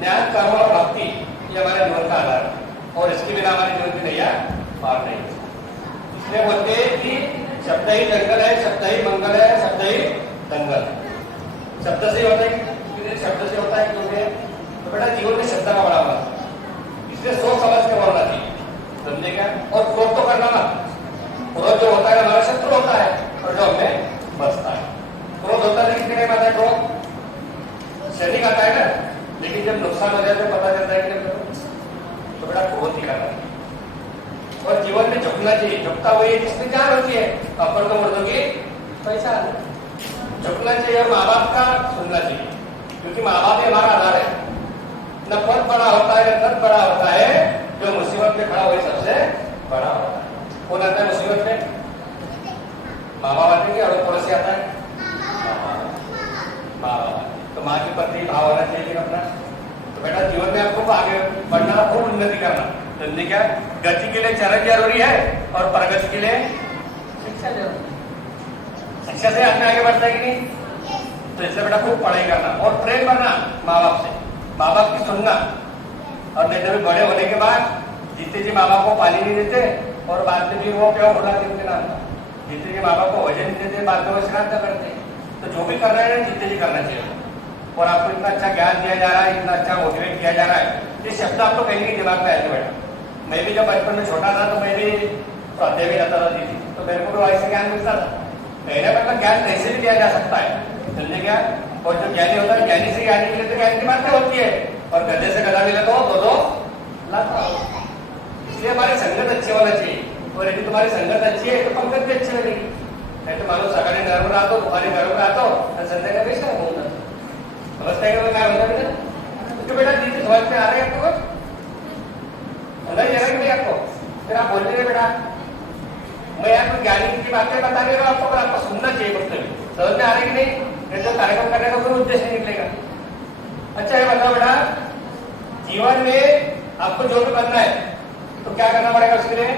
ज्ञान, कर्म और भक्ति ये हमारे जीवन का आधार है, और इसके बिना हमारे जीवन की नैया पार नहीं। इसलिए बोलते हैं कि शब्द ही जंगल है, शब्द ही मंगल है, शब्द ही दंगल है। शब्द से होता है, शब्द से होता है क्योंकि तो बेटा जीवन में शब्द का बड़ा महत्व है। इसलिए सोच समझ के बोलना चाहिए, समझेगा? और क्रोध तो करना मत। क्रोध जो होता है हमारा शत्रु होता है, और जो हमें बचता है। क्रोध होता है कितने टाइम आता है? क्रोध क्षणिक आता है ना, लेकिन जब नुकसान हो जाए तो पता चलता है कि तो बेटा क्रोध नहीं करना। और जीवन में झुकना चाहिए। झुकता वही है जिसमें जान होती है, अपर तो मर्दों की पैसा झुकना चाहिए, और माँ बाप का सुनना चाहिए, क्योंकि माँ बाप ही हमारा आधार है। न पद बड़ा होता है न पद बड़ा होता है, जो मुसीबत में खड़ा वही सबसे बड़ा होता है। कौन आता है मुसीबत में? माँ बाप आते हैं, और पड़ोसी आता है माँ बाप। तो माँ के प्रति भाव होना चाहिए अपना। तो बेटा जीवन में आपको आगे बढ़ना, खूब उन्नति करना, समझे क्या? गति के लिए चरण जरूरी है, और प्रगति के लिए शिक्षा जरूरी है। शिक्षा से आदमी आगे बढ़ता है कि नहीं? तो इससे बेटा खूब पढ़ाई करना, और प्रेम करना माँ बाप से, माँ बाप की सुनना। और नहीं तो बड़े होने के बाद जीते जी माँ बाप को पानी नहीं देते, और बाद में भी वो क्या होना उनके नाम। जीते जी माँ बाप को भोजन नहीं देते, बाद में वो श्राद्ध करते। तो जो भी कर रहे हैं जीते जी करना चाहिए। और आपको इतना अच्छा ज्ञान दिया जा रहा है, इतना अच्छा मोटिवेट किया जा रहा है, ये शब्द आपको कहीं नहीं दिमाग में आएगा बेटा। मैं भी जब बचपन में छोटा था तो मैं भी स्वाध्याय भी रहता था दीदी, तो मेरे को तो ऐसे ज्ञान मिलता था। कहने मतलब ज्ञान कैसे भी दिया जा सकता है, समझे क्या? और जो ज्ञानी होता है, ज्ञानी से ज्ञानी के लिए तो ज्ञान की बातें होती है, और गधे से गधा मिले तो दो लाता। इसलिए हमारी संगत अच्छी होना चाहिए, और यदि तुम्हारी संगत अच्छी है तो पंगत भी अच्छी बनेगी। नहीं तो मानो सकाळी नरम राहतो, दुपारी नरम राहतो, और संध्याकाळी बेशरम होऊन जातो। समझते हैं कि क्या होता है बेटा? तो बेटा दीदी समझ में आ रहे हैं आपको? नहीं आ रहा नहीं आपको? फिर आप बोल रहे बेटा मैं आपको ज्ञानी की बातें बता रही हूँ आपको, पर आपको सुनना चाहिए। मतलब समझ में आ रही कि नहीं? नहीं तो कार्यक्रम करने का कोई उद्देश्य नहीं निकलेगा। अच्छा ये बताओ बेटा, जीवन में आपको जो भी बनना है तो क्या करना पड़ेगा? उसके लिए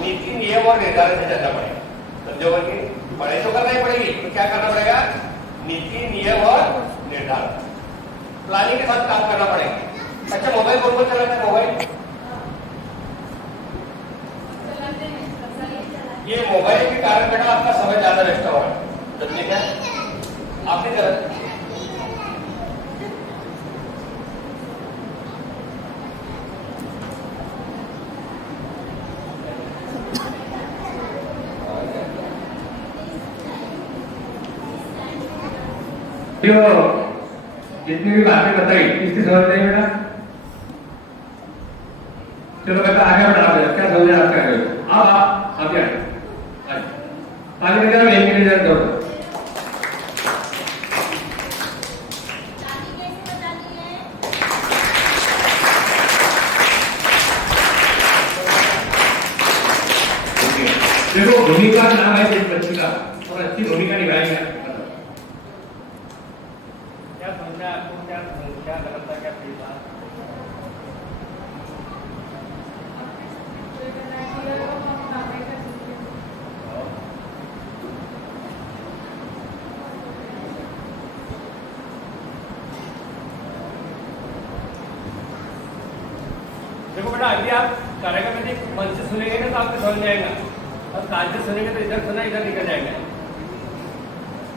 नीति नियम और निर्धारण से चलना पड़ेगा। समझो कि पढ़ाई तो करना ही पड़ेगी, तो क्या करना पड़ेगा? नीति नियम और निर्धार, प्लानिंग के साथ काम करना पड़ेगा। अच्छा, मोबाइल कौन कौन चलाता है? मोबाइल, ये मोबाइल के कारण बेटा आपका समय ज्यादा वेस्ट हो रहा है, समझे क्या? आपने गलत, जो जितनी भी बातें बताई किसकी समझ नहीं बेटा? चलो बेटा आगे बढ़ा दो, क्या समझ आपका आगे? अब आप आगे आगे आगे एक मिनट दो। देखो, भूमिका का नाम है इस बच्ची का, और अच्छी भूमिका निभाएंगे। क्या समझा आपको? क्या गलत था, क्या सही था? देखो बेटा, अभी आप कार्यक्रम में मन से सुनेंगे ना तो आपको समझ में आएगा, और कान से सुनेंगे तो इधर सुना इधर निकल जाएगा,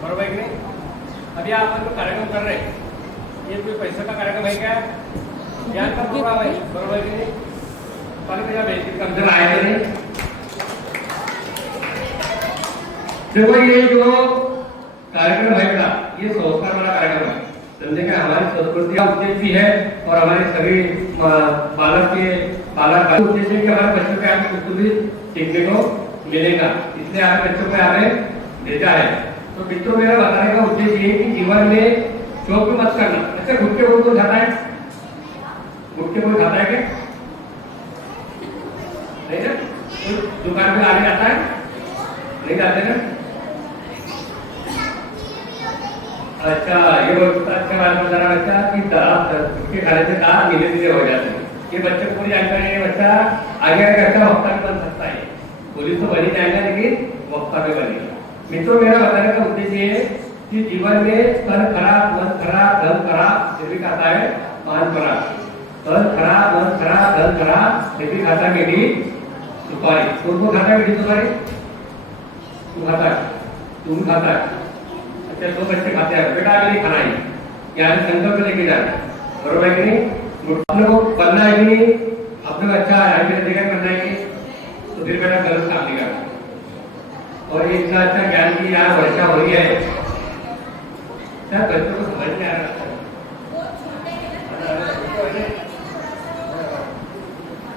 बरोबर है कि नहीं? अभी आप जो कार्यक्रम कर रहे हैं, ये कोई पैसे का कार्यक्रम है क्या? ज्ञान का प्रोग्राम है, बरोबर है कि नहीं? कम आए तो नहीं। देखो, ये जो कार्यक्रम है बेटा, ये संस्कार वाला कार्यक्रम है, समझे क्या? हमारी संस्कृति का उद्देश्य है, और हमारे सभी बालक का उद्देश्य है कि हमारे बच्चों को यहाँ कुछ भी सीखने को मिलेगा, इसलिए आपके बच्चों को यहाँ पे भेजा है। तो मित्रों, मेरा बताने का उद्देश्य ये कि जीवन में शौक मत करना। अच्छा, गुटके कोई खाता है? गुटके कोई खाता है क्या? नहीं ना? दुकान पे आगे जाता है? नहीं जाते ना? अच्छा, ये बहुत अच्छा बात बता रहा बच्चा कि गुटके खाने से दांत नीले नीले हो जाते हैं। ये बच्चे को पूरी जानकारी है, बच्चा आगे आगे अच्छा वक्ता भी बन सकता है। पुलिस तो बनी जाएगा, लेकिन वक्ता भी बनेगा। मित्रों, मेरा बताने का उद्देश्य है कि जीवन में तन खराब, मन खराब, धन खराब, ये भी खाता है पान खराब। तन खराब, मन खराब, धन खराब, ये भी खाता है मीठी सुपारी। कौन खाता है मीठी सुपारी? तू खाता है? तुम खाता है? अच्छा, 2 बच्चे खाते हैं बेटा, आगे नहीं खाना है, यहाँ संकल्प लेके जाना, बरोबर है कि नहीं? अपने को करना है कि नहीं? अपने को अच्छा आगे जगह करना है कि, तो फिर बेटा गलत काम नहीं करना। और ये इतना अच्छा ज्ञान की यहाँ वर्षा हो रही है, क्या बच्चों को समझ नहीं आ रहा?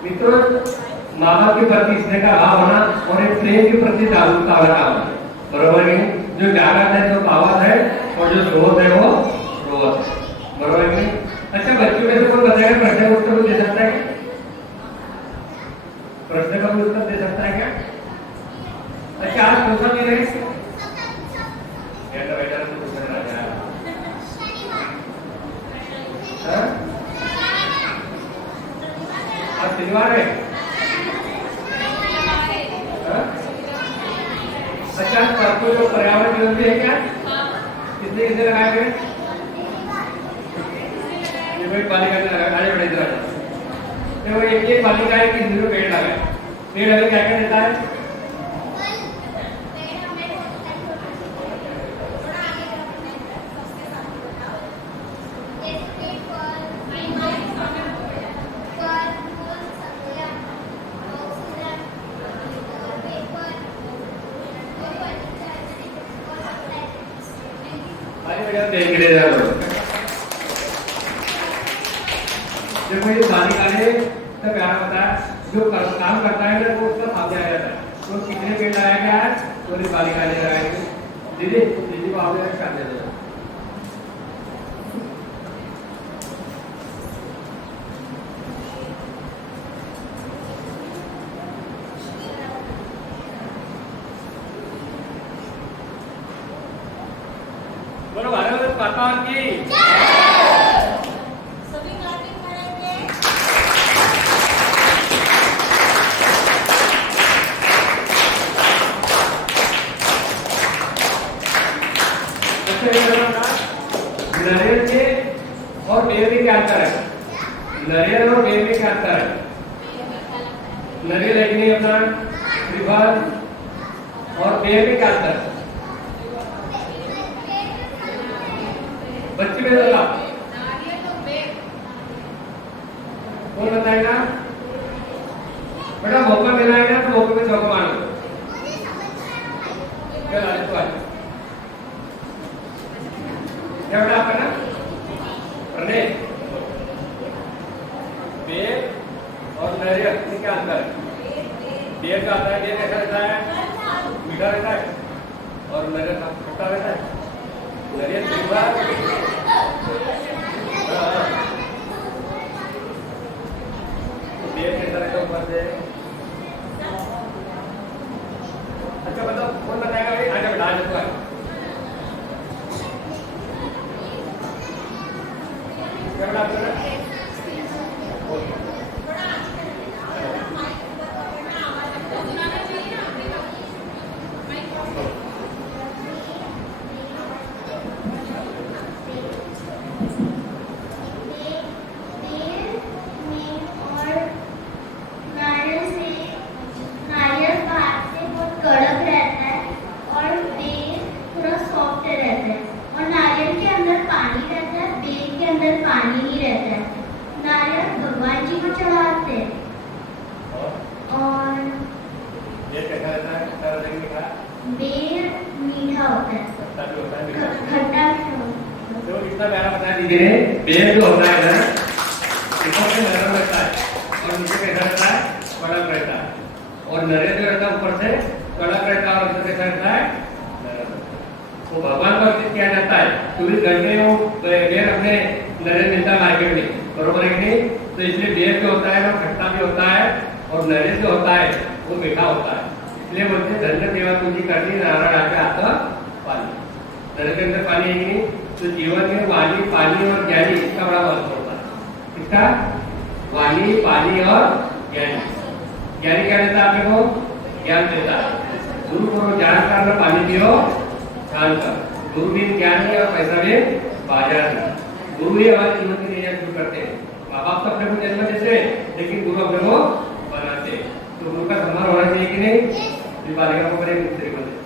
मित्रों, माँ बाप के प्रति स्नेह का भाव होना और एक प्रेम के प्रति जागरूकता होना काम है, बरोबर नहीं? जो जागृत है तो पावत है, और जो सोच है वो रोवत है, बरोबर नहीं? अच्छा, बच्चों में से कोई बताएगा प्रश्न का उत्तर दे सकता है? प्रश्न का उत्तर दे सकता है क्या? अच्छा, आज कौन सा दिन है? आज शनिवार है। अच्छा, परसों जो पर्यावरण दिवस भी है क्या? कितने कितने लगाए गए? ये बालिका ने लगाया, आगे बढ़े इधर। देखो, एक बालिका है कि हिंदी में पेड़ लगाए, पेड़ हमें क्या क्या देता है? देखो, ये बालिका ने तो प्यारा बताया, जो काम करता है ना वो उसका सामने आ जाता है। तो कितने पेड़ लगाया गया है? तो इस बालिका ने लगाए। दीदी, दीदी को आपने कर दे दो। बोलो भारत माता की। नारियल के और बेर में क्या अंतर है? नारियल और बेर में क्या अंतर है? नारियल एक नहीं होता श्रीफल, और बेर में क्या अंतर है? बच्चे में लगा कौन बताएगा? बेटा मौका मिला है ना, तो मौके पे चौका मार दो। क्या बेटा आपका ना प्रणय, बेर और नारियल में क्या अंतर है? बेर का आता है, बेर कैसा रहता है? मीठा रहता है, और नारियल खट्टा रहता है। नारियल मीठा, बेर कैसा रहता है ऊपर से? अच्छा बताओ कौन बताएगा भाई? आगे बढ़ा देता है क्या बड़ा पानी ही रहता है। नारियल भगवान जी को चढ़ाते हैं। और बेर कैसा रहता है? खट्टा रहता है कि मीठा? बेर मीठा होता है, खट्टा भी होता है, मीठा भी होता है। खट्टा मीठा होता है। तो कितना प्यारा बता दीजिए ने, बेर जो होता है ना ऊपर से नरम रहता है और नीचे कैसा रहता है? कड़क रहता है। और नारियल जो रहता है ऊपर से कड़क रहता है और नीचे कैसा रहता है? नरम। तो भगवान को अर्पित किया जाता है। 24 घंटे वो बेर अपने नारियल मिलता है मार्केट में, बरोबर है कि नहीं? तो इसलिए बेर जो होता है वो खट्टा भी होता है और नारियल जो होता है वो मीठा होता है। इसलिए बोलते हैं धन्य सेवा तुझी करनी नारायण आके आता पानी। नारियल के अंदर पानी है कि नहीं? तो जीवन में वाणी, पानी और ज्ञानी इसका बड़ा महत्व होता है। इसका वाणी, पानी और ज्ञानी। ज्ञानी क्या देता है आपको? ज्ञान देता है। गुरु को ज्ञान करना, पानी पियो ध्यान कर। गुरु भी ज्ञान है और पैसा भी बाजार है। गुरु ही हमारे जीवन की नैया शुरू करते हैं। माँ बाप तो अपने को जन्म देते हैं, लेकिन गुरु अपने को बनाते हैं। तो गुरु का सम्मान होना चाहिए कि नहीं? बालिका को बड़े तरीके से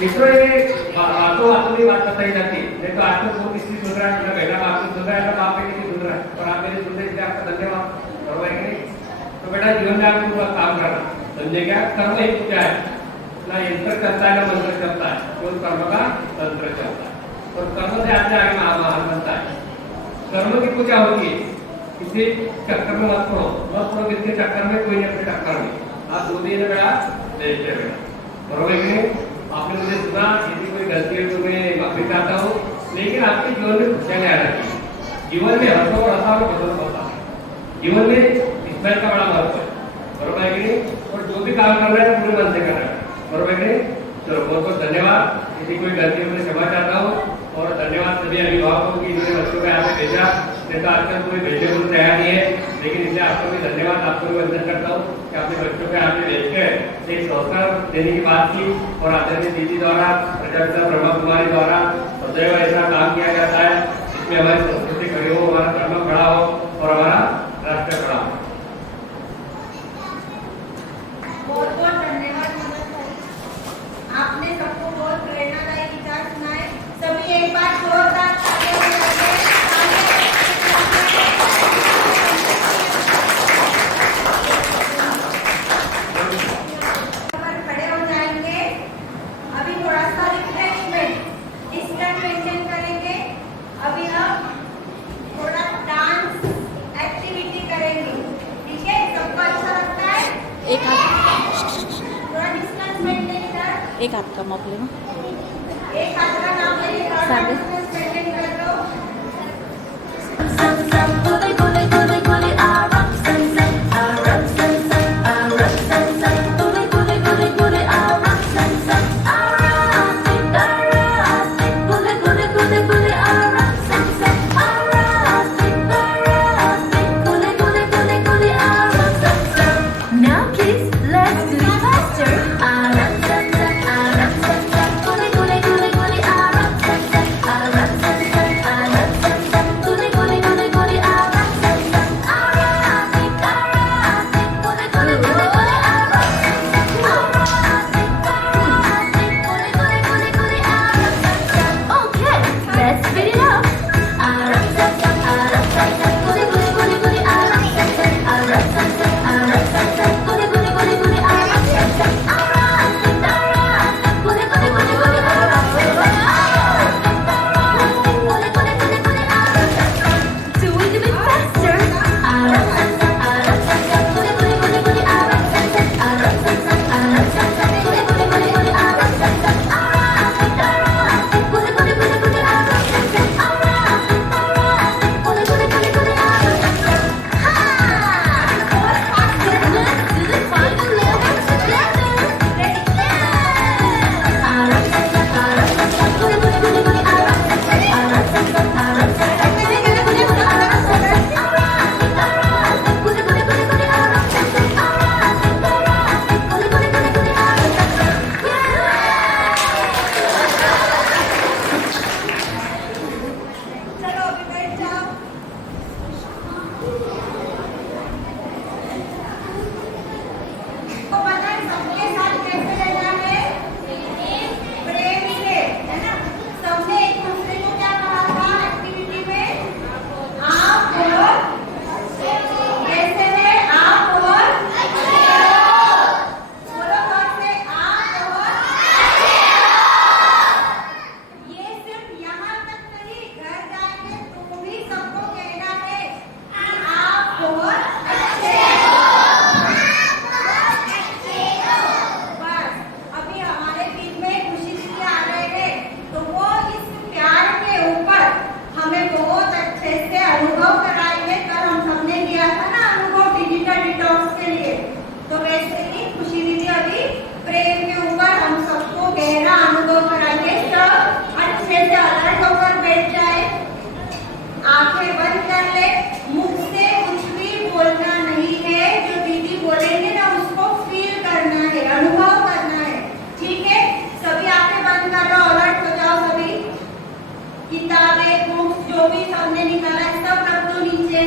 मित्रों, ये बातों बातों में बात बताई जाती है। नहीं तो आज तो वो किसी सुन रहा है, मेरा बेटा बाप से सुन रहा है, बाप पे किसी सुन रहा है, और आप मेरे सुन रहे, इसलिए आपका धन्यवाद। बरोबर है कि नहीं? तो बेटा जीवन में आपको काम करना, समझे क्या? कर्म ही पूजा है ना, यंत्र चलता है ना मंत्र चलता है, केवल कर्म का तंत्र चलता है। और कर्म से आपसे आगे महान बनता है। कर्म की पूजा होती है, किसी चक्कर में मत पड़ो, मत पड़ो किसके चक्कर में, कोई नहीं अपने चक्कर में। आप दो दिन बेटा देखते बेटा, बरोबर है कि नहीं? आपने मुझे सुना, यदि कोई गलती है तो मैं माफी चाहता हूँ, लेकिन आपके जीवन में खुशियाँ नहीं आ रही। जीवन में हर्षों और आशा और बदल होता है। जीवन में स्मेल का बड़ा महत्व है, बरोबर है कि नहीं? और जो भी काम कर रहे हैं पूरे मन से कर रहे हैं, बरोबर है कि नहीं? चलो बहुत बहुत धन्यवाद। यदि कोई गलती है मैं क्षमा चाहता हूँ, और धन्यवाद सभी अभिभावकों को कि इन्होंने बच्चों को यहाँ पे भेजा। नहीं तो आजकल कोई भेजने को तैयार नहीं है, लेकिन इसलिए आपको भी धन्यवाद, आपको भी वंदन करता हूँ कि आपने बच्चों को यहाँ पे भेज कर एक संस्कार देने की बात की। और आदरणीय दीदी द्वारा, प्रजापिता ब्रह्मा कुमारी द्वारा सदैव ऐसा काम किया जाता है जिसमें हमारी संस्कृति खड़ी हो, हमारा धर्म खड़ा हो और हमारा राष्ट्र खड़ा हो। बहुत बहुत धन्यवाद आपने सबको बहुत प्रेरणादायी विचार सुनाए। सभी एक बार जोरदार तालियां बजाइए। खड़े हो जाएंगे। अभी थोड़ा सा रिफ्रेशमेंट, डिस्टेंस मेंटेन करेंगे। अभी हम थोड़ा डांस एक्टिविटी करेंगे, ठीक है? सबको अच्छा लगता है? एक हाथ, थोड़ा डिस्टेंस मेंटेन कर। एक हाथ का मौका लेना। एक हाथ का नाम लेके थोड़ा सामने। डिस्टेंस मेंटेन कर लो। अनुभव कराएंगे। कल हम सबने लिया था ना अनुभव डिजिटल डिटॉक्स के लिए, तो वैसे ही खुशी दीदी अभी प्रेम के ऊपर हम सबको गहरा अनुभव कराएंगे। सब अच्छे से अलर्ट होकर बैठ जाए, आंखें बंद कर ले, मुख से कुछ भी बोलना नहीं है, जो दीदी बोलेंगे ना उसको फील करना है, अनुभव करना है, ठीक है? सभी आंखें बंद कर लो, अलर्ट हो जाओ सभी। किताबें बुक्स जो भी सबने निकाला है सब रख दो नीचे।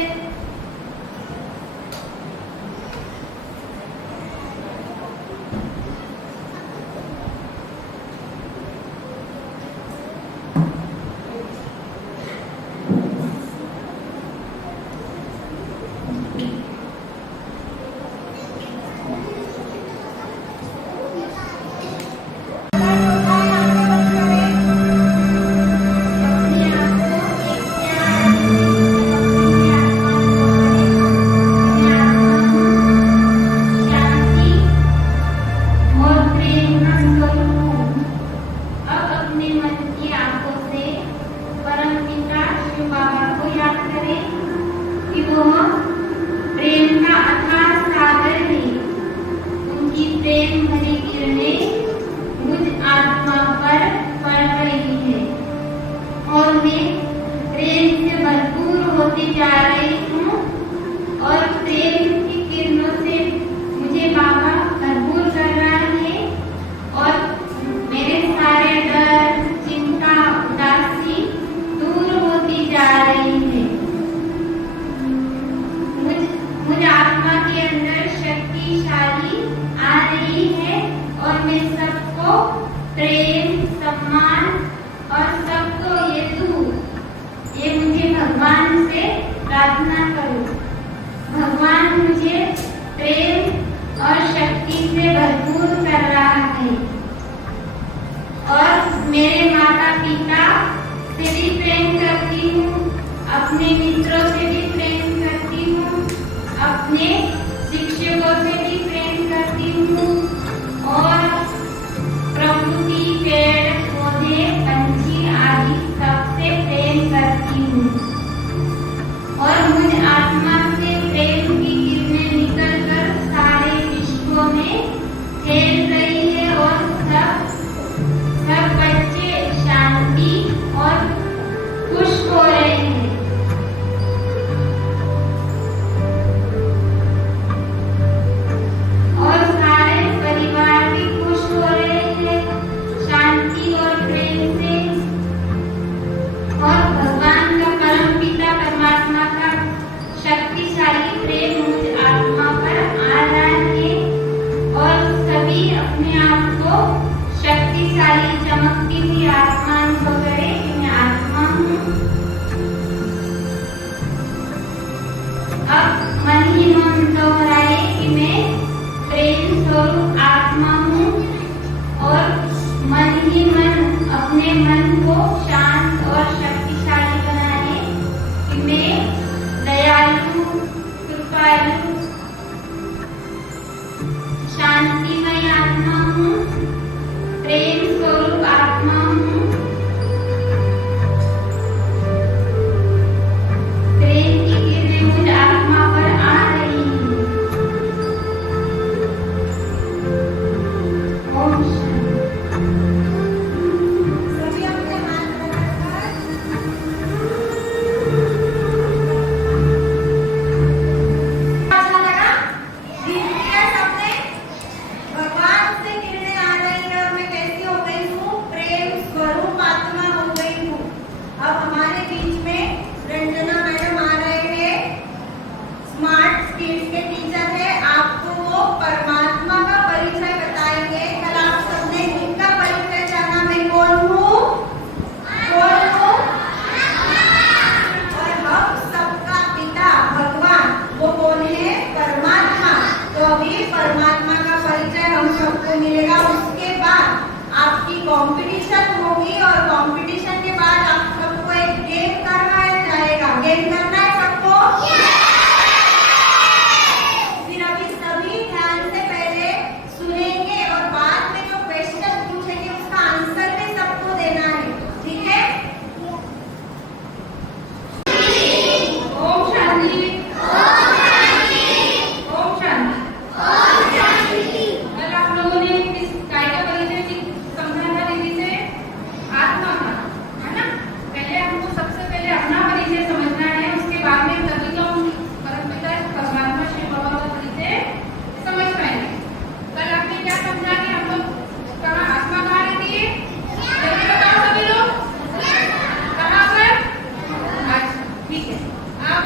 अब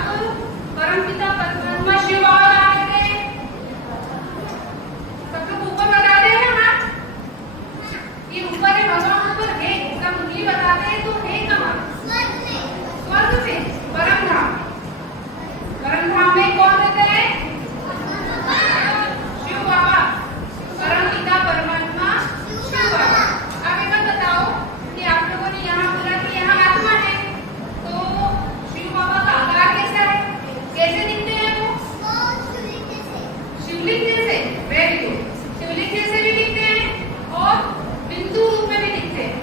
परमपिता परमात्मा शिव बाबा कहाँ रहते हैं? सब लोग ऊपर बता रहे हैं ना? ये ऊपर है, भगवान ऊपर है, सब उंगली बताते हैं तो है कहाँ? स्वर्ग में, परम धाम। परम धाम में कौन रहते हैं? शिव बाबा, परमपिता परमात्मा शिव बाबा। अब एक बात बताओ कि आप लोगों ने यहाँ बोला कि यहाँ आत्मा है, तो शिव बाबा का आकार कैसा है? कैसे दिखते हैं वो? शिवलिंग जैसे। Very good. शिवलिंग जैसे भी दिखते हैं और बिंदु रूप में भी दिखते हैं।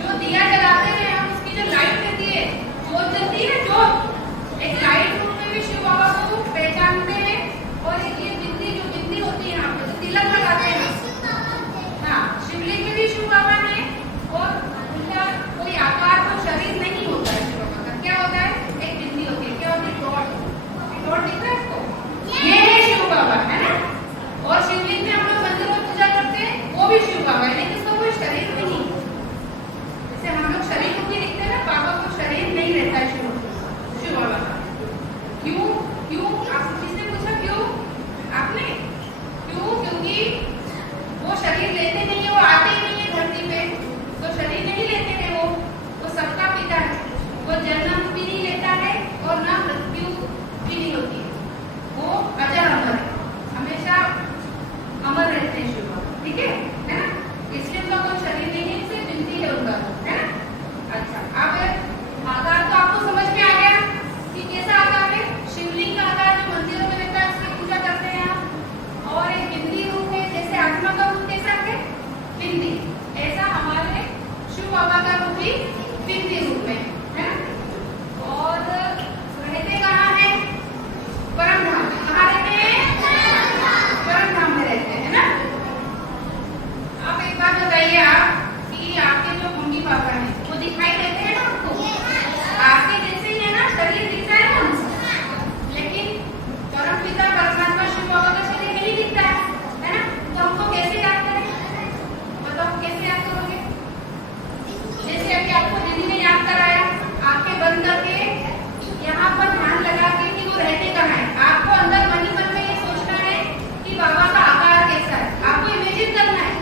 जो दिया जलाते हैं हम, उसकी जो लाइट रहती है, जोत जलती है, जोत, एक लाइट रूप में भी शिव बाबा को पहचानते हैं। और एक ये बिंदी, जो बिंदी होती है यहाँ पे, जो तिलक लगाते हैं, हाँ, शिवलिंग में भी शिव बाबा है। और उनका कोई आकार, तो शरीर नहीं होता है शिव बाबा का। क्या होता है? एक बिंदी होती है। क्या होती है? डॉट। डॉट दिख रहा है इसको? ये है शिव बाबा, है ना? और शिवलिंग में हम लोग मंदिर में पूजा करते हैं, वो भी शिव बाबा है, लेकिन उसका कोई शरीर भी नहीं। जैसे हम लोग शरीर रूपी दिखते हैं ना, बाबा को शरीर नहीं रहता है शिव बाबा का। क्यों? क्यों? आप किसने पूछा क्यों? आपने? क्यों? क्योंकि वो शरीर लेते नहीं है, वो आते ही नहीं है धरती पे, तो शरीर नहीं लेते हैं वो सबका पिता है। वो जन्म भी नहीं लेता है और ना मृत्यु भी नहीं होती है। वो अजर अमर है, हमेशा अमर रहते हैं शिव बाबा, ठीक है ना? इसलिए उनका कोई शरीर नहीं है, इससे बिनती है उनका, है ना? अच्छा, अब आकार तो आपको समझ में आ गया कि कैसा आकार है? शिवलिंग का आकार जो मंदिरों में रहता है, उसकी पूजा करते हैं आप। और एक बिंदी रूप है, जैसे आत्मा का रूप कैसा है? बिंदी। ऐसा हमारे शिव बाबा का रूप भी बिंदी रूप में है ना? और रहते कहाँ है? परम धाम में। कहाँ रहते हैं? परम धाम में रहते हैं, है ना? अब एक बात बताइए आप कि आपके जो मम्मी पापा हैं, वो दिखाई देते हैं ना आपको? आपके जैसे ही है ना, शरीर दिखता है ना उनका। लेकिन परमपिता परमात्मा शिव बाबा का शरीर नहीं दिखता है ना? तो हमको कैसे याद करें? बताओ कैसे याद करोगे? जैसे अभी आपको दीदी ने याद कराया, आंखें बंद करके यहाँ पर ध्यान लगा के कि वो रहते कहाँ है। आपको अंदर मन ही मन में ये सोचना है कि बाबा का आकार कैसा है। आपको इमेजिन करना है।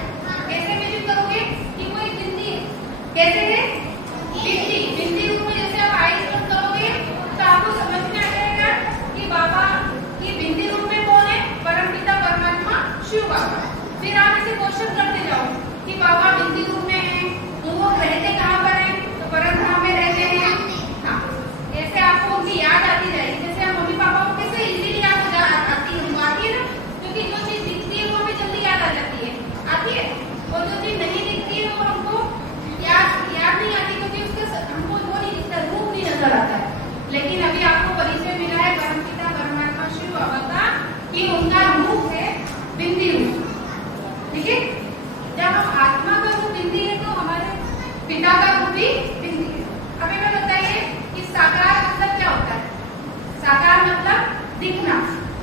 कैसे इमेजिन करोगे? कि वो एक बिंदी है। कैसे है? बिंदी। बिंदी रूप में जैसे आप आईज बंद करोगे तो आपको समझ में आ जाएगा कि बाबा की बिंदी रूप में कौन है? परमपिता परमात्मा शिव बाबा। फिर आप इसे क्वेश्चन करते जाओ कि बाबा बिंदी रूप में है, तो वो रहते कहाँ पर है? तो परम धाम में रहते हैं। हाँ, ऐसे आपको उनकी याद आती जाएगी। जैसे हम मम्मी पापा को कैसे इजीली याद हो आती है ना, क्योंकि जो चीज दिखती है वो हमें जल्दी याद आ जाती है, आती है। और जो चीज नहीं दिखती है वो हमको याद नहीं आती, क्योंकि उसके हमको वो नहीं दिखता, रूप नहीं नजर आता है। लेकिन अभी आपको परिचय मिला है परमपिता परमात्मा शिव बाबा का कि उनका रूप है बिंदी रूप, ठीक है? जब हम आत्मा का रूप बिंदी है तो हमारे पिता का रूप भी बिंदी है। अब हमें बताइए कि साकार मतलब क्या होता है? साकार मतलब दिखना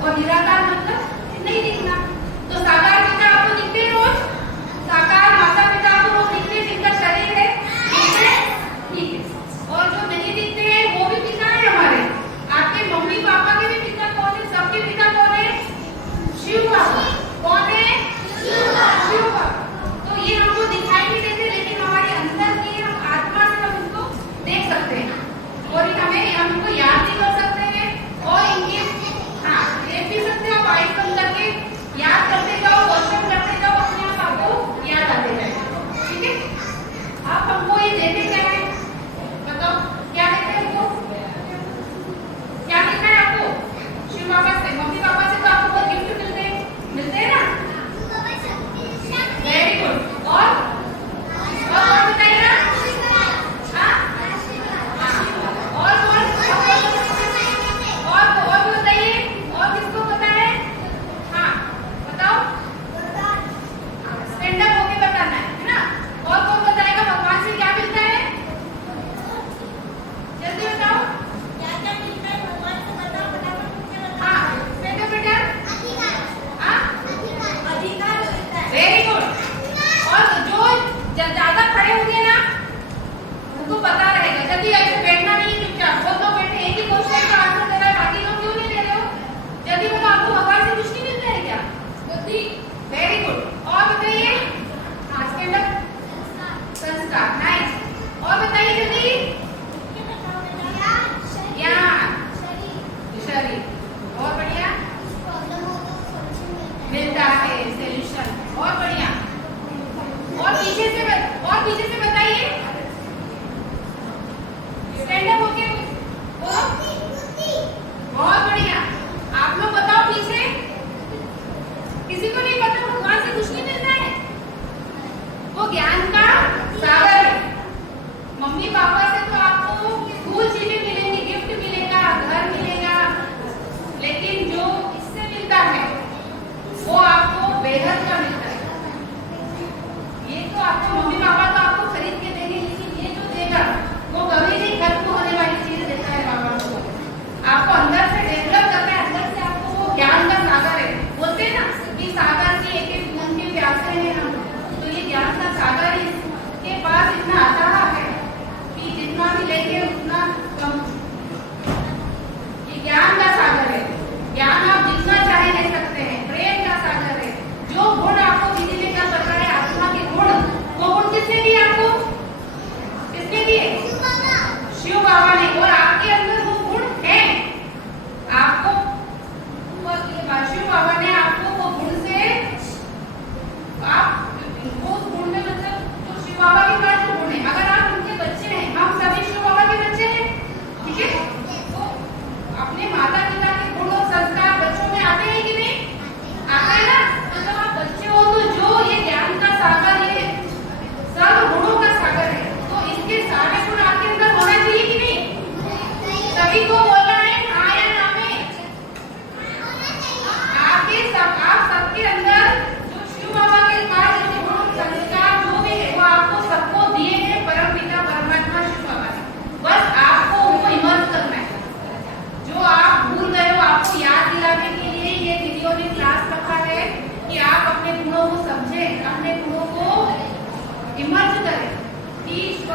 और निराकार मतलब नहीं दिखना। तो साकार पिता आपको दिखते हैं रोज, साकार माता पिता आपको रोज दिखते हैं, जिनका शरीर है, ठीक है। और जो नहीं दिखते हैं वो भी पिता है हमारे। आपके मम्मी पापा के भी पिता कौन है? सबके पिता कौन है? शिव बाबा। कौन है? शिव बाबा। तो ये हमको दिखाई नहीं देते, लेकिन हमारे अंदर की हम आत्मा से हम उनको देख सकते हैं और हमें हमको याद भी कर सकते हैं। और इनके हाँ, देख भी सकते हो। आप आइस बंद करके याद करते जाओ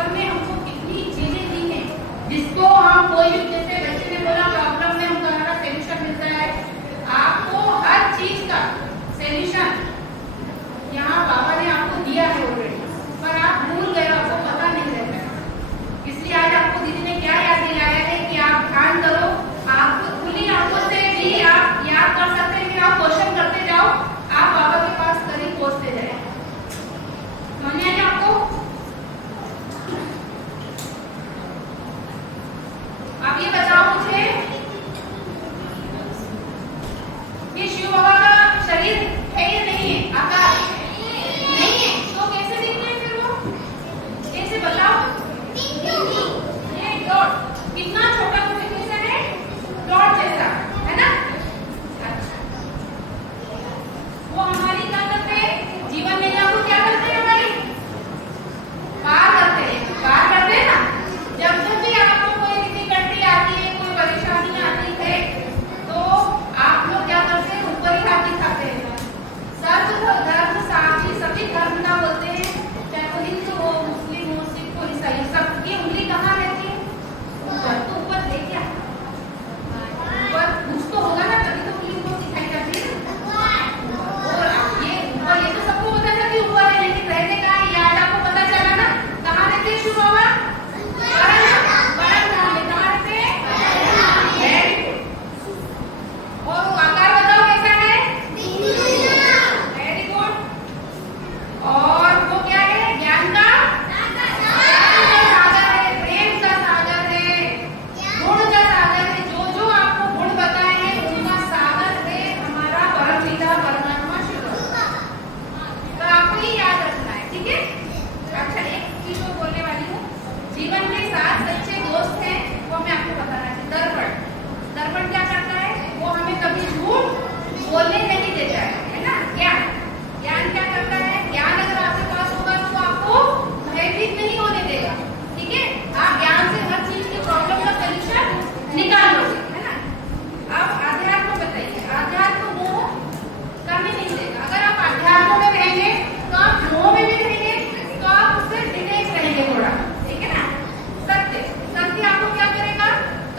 भर में हमको कितनी चीजें दी हैं, जिसको हम कोई भी, जैसे बच्चे ने बोला प्रॉब्लम में हमको हमारा सॉल्यूशन मिलता है। आपको हर चीज का सॉल्यूशन यहाँ बाबा ने आपको दिया है ऑलरेडी, पर आप भूल गए, आपको पता नहीं रहता है। इसलिए आज आपको दीदी ने क्या याद दिलाया है कि आप ध्यान करो, आप खुली आंखों से भी आप याद कर सकते हैं, फिर आप क्वेश्चन करते जाओ, आप बाबा के पास करीब पहुंचते जाए। समझ में आया आपको? आप ये बताओ मुझे कि शिव बाबा का शरीर है या नहीं है? आकार नहीं है तो कैसे दिखते हैं फिर वो? कैसे बताओ? ये डॉट कितना छोटा कैसे है? डॉट जैसा है ना? अच्छा, वो हमारी क्या करते हैं? जीवन में जाकर क्या करते हैं? हमारी पार करते हैं, पार करते हैं ना। जब भी आपको कोई डिफिकल्टी आती है, कोई परेशानी आती है, तो आप लोग क्या करते हैं? ऊपर ही हाथ दिखाते हैं। सर्व धर्म साथी सभी धर्म ना बोलते हैं, चाहे वो हिंदू हो, मुस्लिम हो, सिख हो, ईसाई, सबकी उंगली कहाँ रहती है? ऊपर। तो ऊपर देखिए, ऊपर कुछ तो होगा ना, तभी तो उंगली ऊपर दिखाई जाती है ना। और ये ऊपर, ये तो सबको पता था कि ऊपर है, लेकिन रहते कहाँ है? ये आज आपको पता चला ना। कहाँ रहते हैं शिव बाबा? परम धाम में। कहाँ रहते हैं? Very good. और वो आकार बताओ कैसा है? Very good. और वो क्या है? ज्ञान का सागर है, प्रेम का सागर है, गुण का सागर है। जो जो आपको गुण बताए हैं उनका सागर है हमारा परम पिता परमात्मा शिव। तो आपको ये याद रखना है, ठीक है? अच्छा, एक चीज और बोलने वाली हूँ। जीवन में 7 सच्चे दोस्त हैं, वो मैं आपको बताना चाहिए। दर्पण, दर्पण क्या करता है? वो हमें कभी झूठ बोलने नहीं देता है ना? ज्ञान, ज्ञान क्या करता है? ज्ञान अगर आपके पास होगा तो आपको भयभीत नहीं होने देगा, ठीक है? आप ज्ञान से हर चीज की प्रॉब्लम का सलूशन निकाल लोगे, है ना? अब अध्यात्म बताइए। अध्यात्म मोह कभी नहीं देगा। अगर आप अध्यात्म में रहेंगे तो आप मोह में भी रहेंगे, तो आप उससे डिटेच रहेंगे थोड़ा, ठीक है ना? सत्य, सत्य आपको क्या करेगा?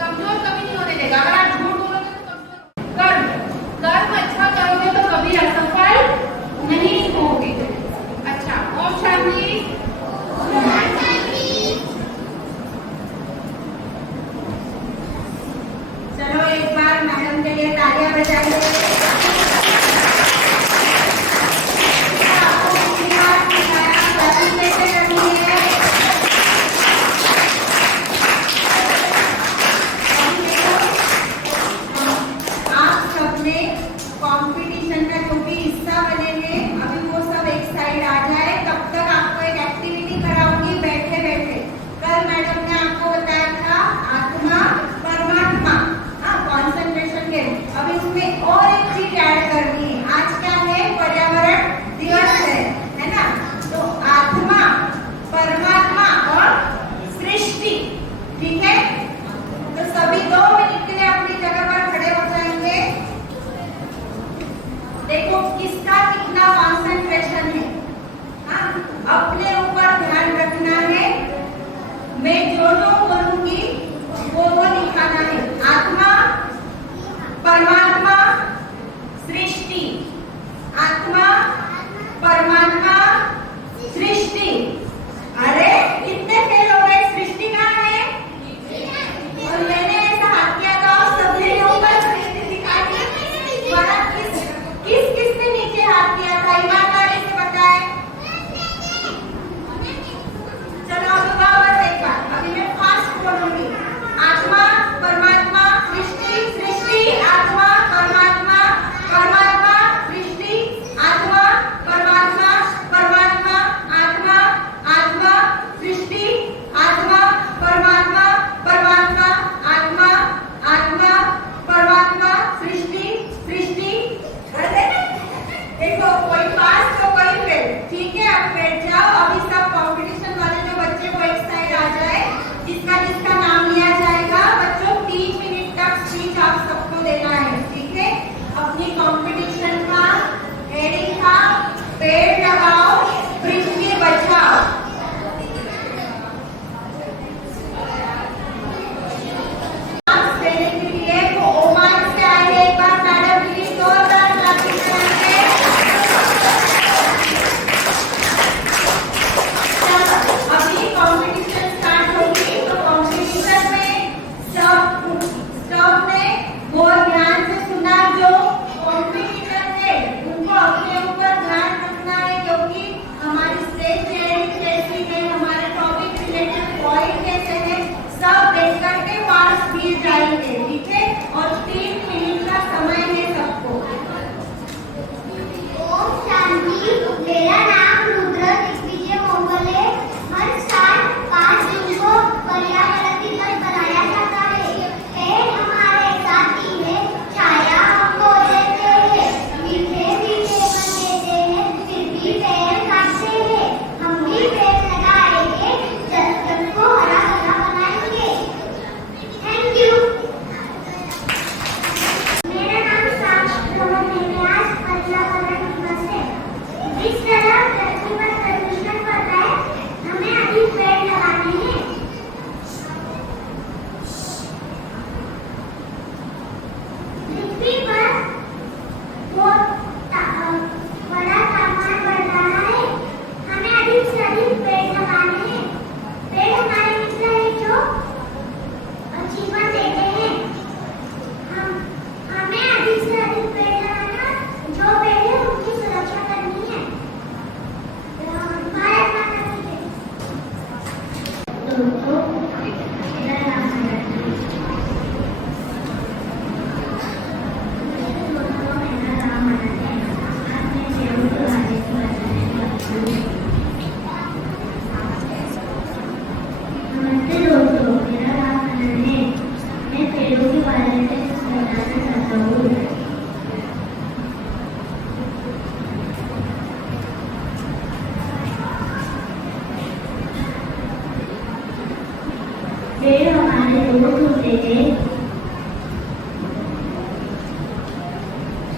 कमजोर कभी नहीं होने देगा। अगर आप झूठ बोलोगे तो कमजोर। कर्म, कर्म अच्छा करोगे तो कभी असफल नहीं होगे। अच्छा, ओम शांति। चलो एक बार मैडम के लिए तालियां बजाइए। आपको कितनी बार सिखाया? गति कैसे करनी है? आप सबने कंपटीशन का जो भी हिस्सा बने हैं, अभी वो सब एक साइड आ जाए। तब तक आपको एक एक्टिविटी कराऊंगी बैठे बैठे। कल मैडम ने आपको बताया था आत्मा परमात्मा, हाँ, कॉन्सेंट्रेशन गेम। अभी उसमें और एक चीज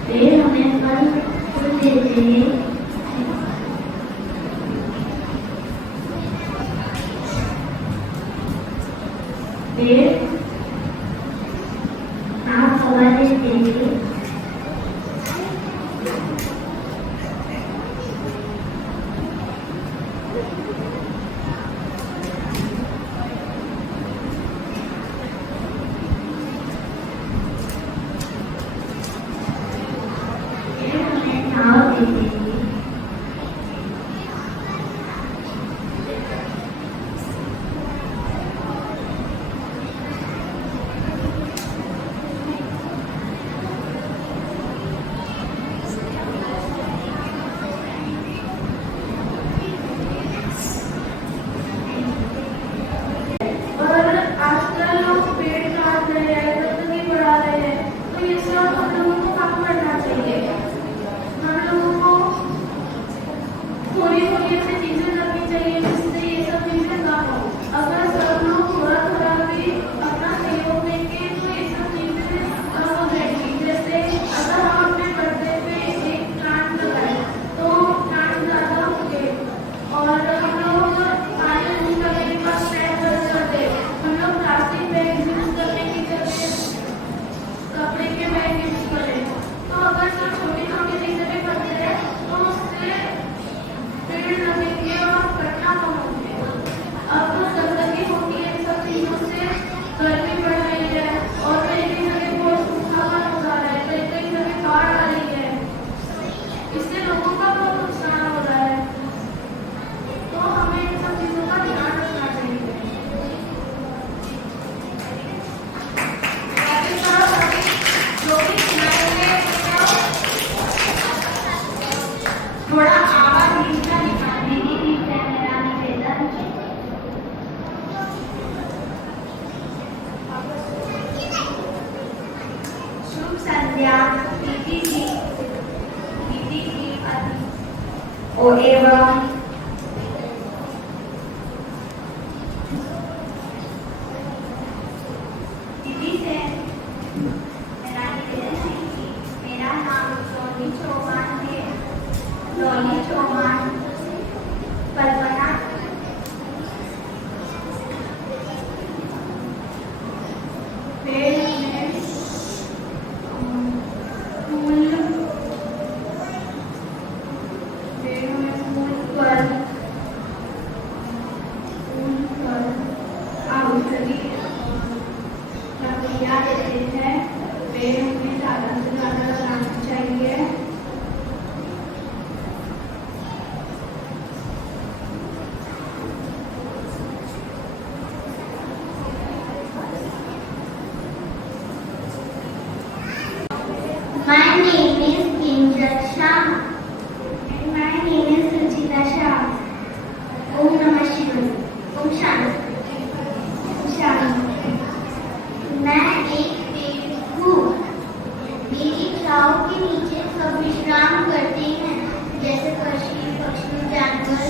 पेड़ हमें फल फूल देते हैं। पेड़ साफ हवा देते हैं। पेड़ हमें छांव देते हैं। और आजकल लोग पेड़ काट रहे हैं, गंदगी बढ़ा रहे हैं, तो ये सब हम लोगों को कम करना चाहिए। हम लोगों को थोड़ी थोड़ी ऐसी चीजें करनी चाहिए जिससे ये सब चीजें ना हो। अगर सब लोग थोड़ा थोड़ा भी अपना सहयोग देंगे तो ये सब चीजें कम हो जाएंगी। जैसे अगर हम अपने बर्थडे पे एक प्लांट लगाए तो प्लांट ज्यादा होंगे। और हम लोग पानी यूज करने के बाद पैक करते, हम लोग प्लास्टिक बैग यूज करने की जगह कपड़े के बैग यूज करें। तो अगर सब छोटी छोटी चीजें भी करते हैं तो उससे पेड़ लगेंगे और कटना कम होंगे। अब गंदगी होती है, इन सब चीजों से गर्मी बढ़ रही है और कई कई जगह बहुत सूखापन हो जा रहा है, कई कई जगह बाढ़ आ रही है। इससे लोगों का बहुत नुकसान हो रहा है। तो हमें इन सब चीजों का ध्यान रखना चाहिए। बाकी सब जो भी सुनाएंगे थोड़ा आवाज नीचा निकालने की भी मेरा निवेदन। शुभ संध्या दीदी जी और एवं दीदी से मेरा निवेदन है कि मेरा नाम सोनी चौहान है। डॉली चौहान, कल्पना पेड़ में फूल, पेड़ में फूल फल औषधि लकड़ियाँ देते हैं। पेड़ हमें ज़्यादा से ज़्यादा लगाना चाहिए। My name is Kinjal Shah and my name is Ruchita Shah. Om Namah Shivaya. Om Shanti. Om Shanti. मैं एक पेड़ हूँ। मेरी छाँव के नीचे सब विश्राम करते हैं। जैसे पक्षी जानवर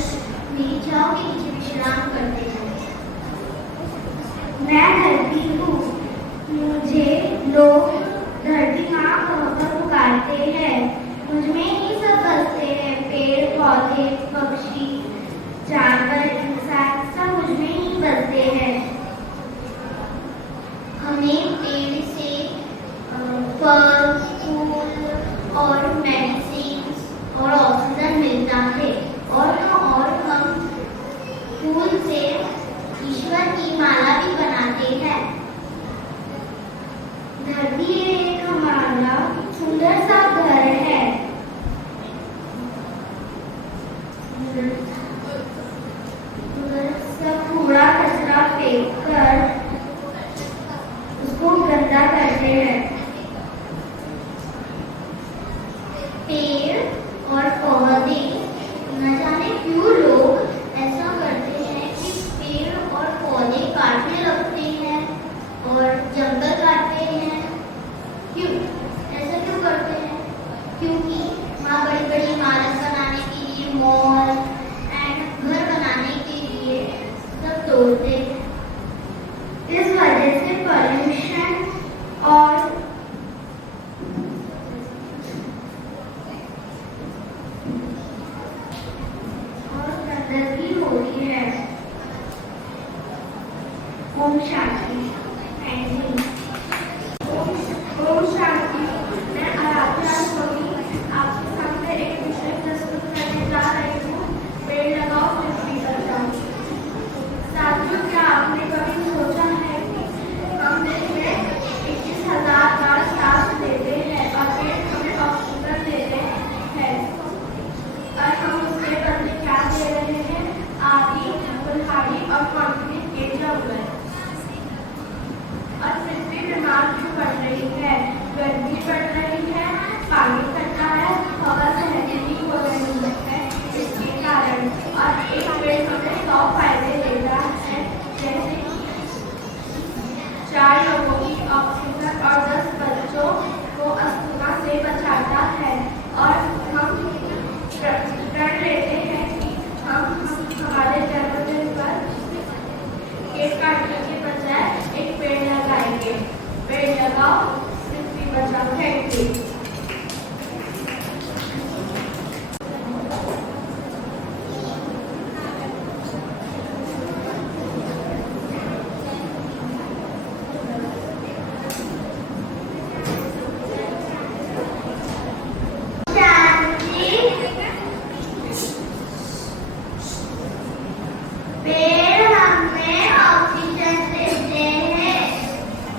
मेरी छाँव के नीचे विश्राम करते हैं। मैं धरती हूँ। मुझे लोग धरती माँ कहकर पुकारते हैं। मुझमें ही सब बसते हैं। पेड़ पौधे पक्षी जानवर इंसान सब मुझमें ही बसते हैं। हमें पेड़ से फल फूल और मेडिसिन और ऑक्सीजन मिलता है। और हम फूल से ईश्वर की माला भी बनाते हैं। धरती एक हमारा सुंदर सा घर है। सब कूड़ा कचरा फेंक कर उसको गंदा करते हैं। पेड़ और पौधे न जाने क्यों लोग ऐसा करते हैं कि पेड़ और पौधे काटने लगते हैं और जंगल काटते हैं ओम शांति। मैं आराध्या सोनी आपके सामने एक विषय प्रस्तुत करने जा रही हूँ। पेड़ लगाओ पृथ्वी बचाओ। साथियों, क्या आपने कभी सोचा है कि हम दिन में 21,000 बार सांस लेते हैं और पेड़ हमें ऑक्सीजन देते हैं, और हम उसके बदले क्या दे रहे हैं? आदि, कुल्हाड़ी और कंक्रीट के जंगल। और पृथ्वी बीमार क्यों पड़ रही है? गर्मी बढ़ रही है, पानी घटता है, हवा सहनीय हो रही है, इसके कारण। और एक पेड़ हमें 100 फायदे देता है, जैसे कि 4 लोगों की ऑक्सीजन और 10 बच्चों को अस्थमा से बचाता है। और हम प्रण लेते हैं कि हम हमारे जन्मदिन पर केक काटने के बजाय एक पेड़ लगाएंगे। पेड़ लगाओ पृथ्वी बचाओ। Thank you. पेड़ हमें ऑक्सीजन देते हैं,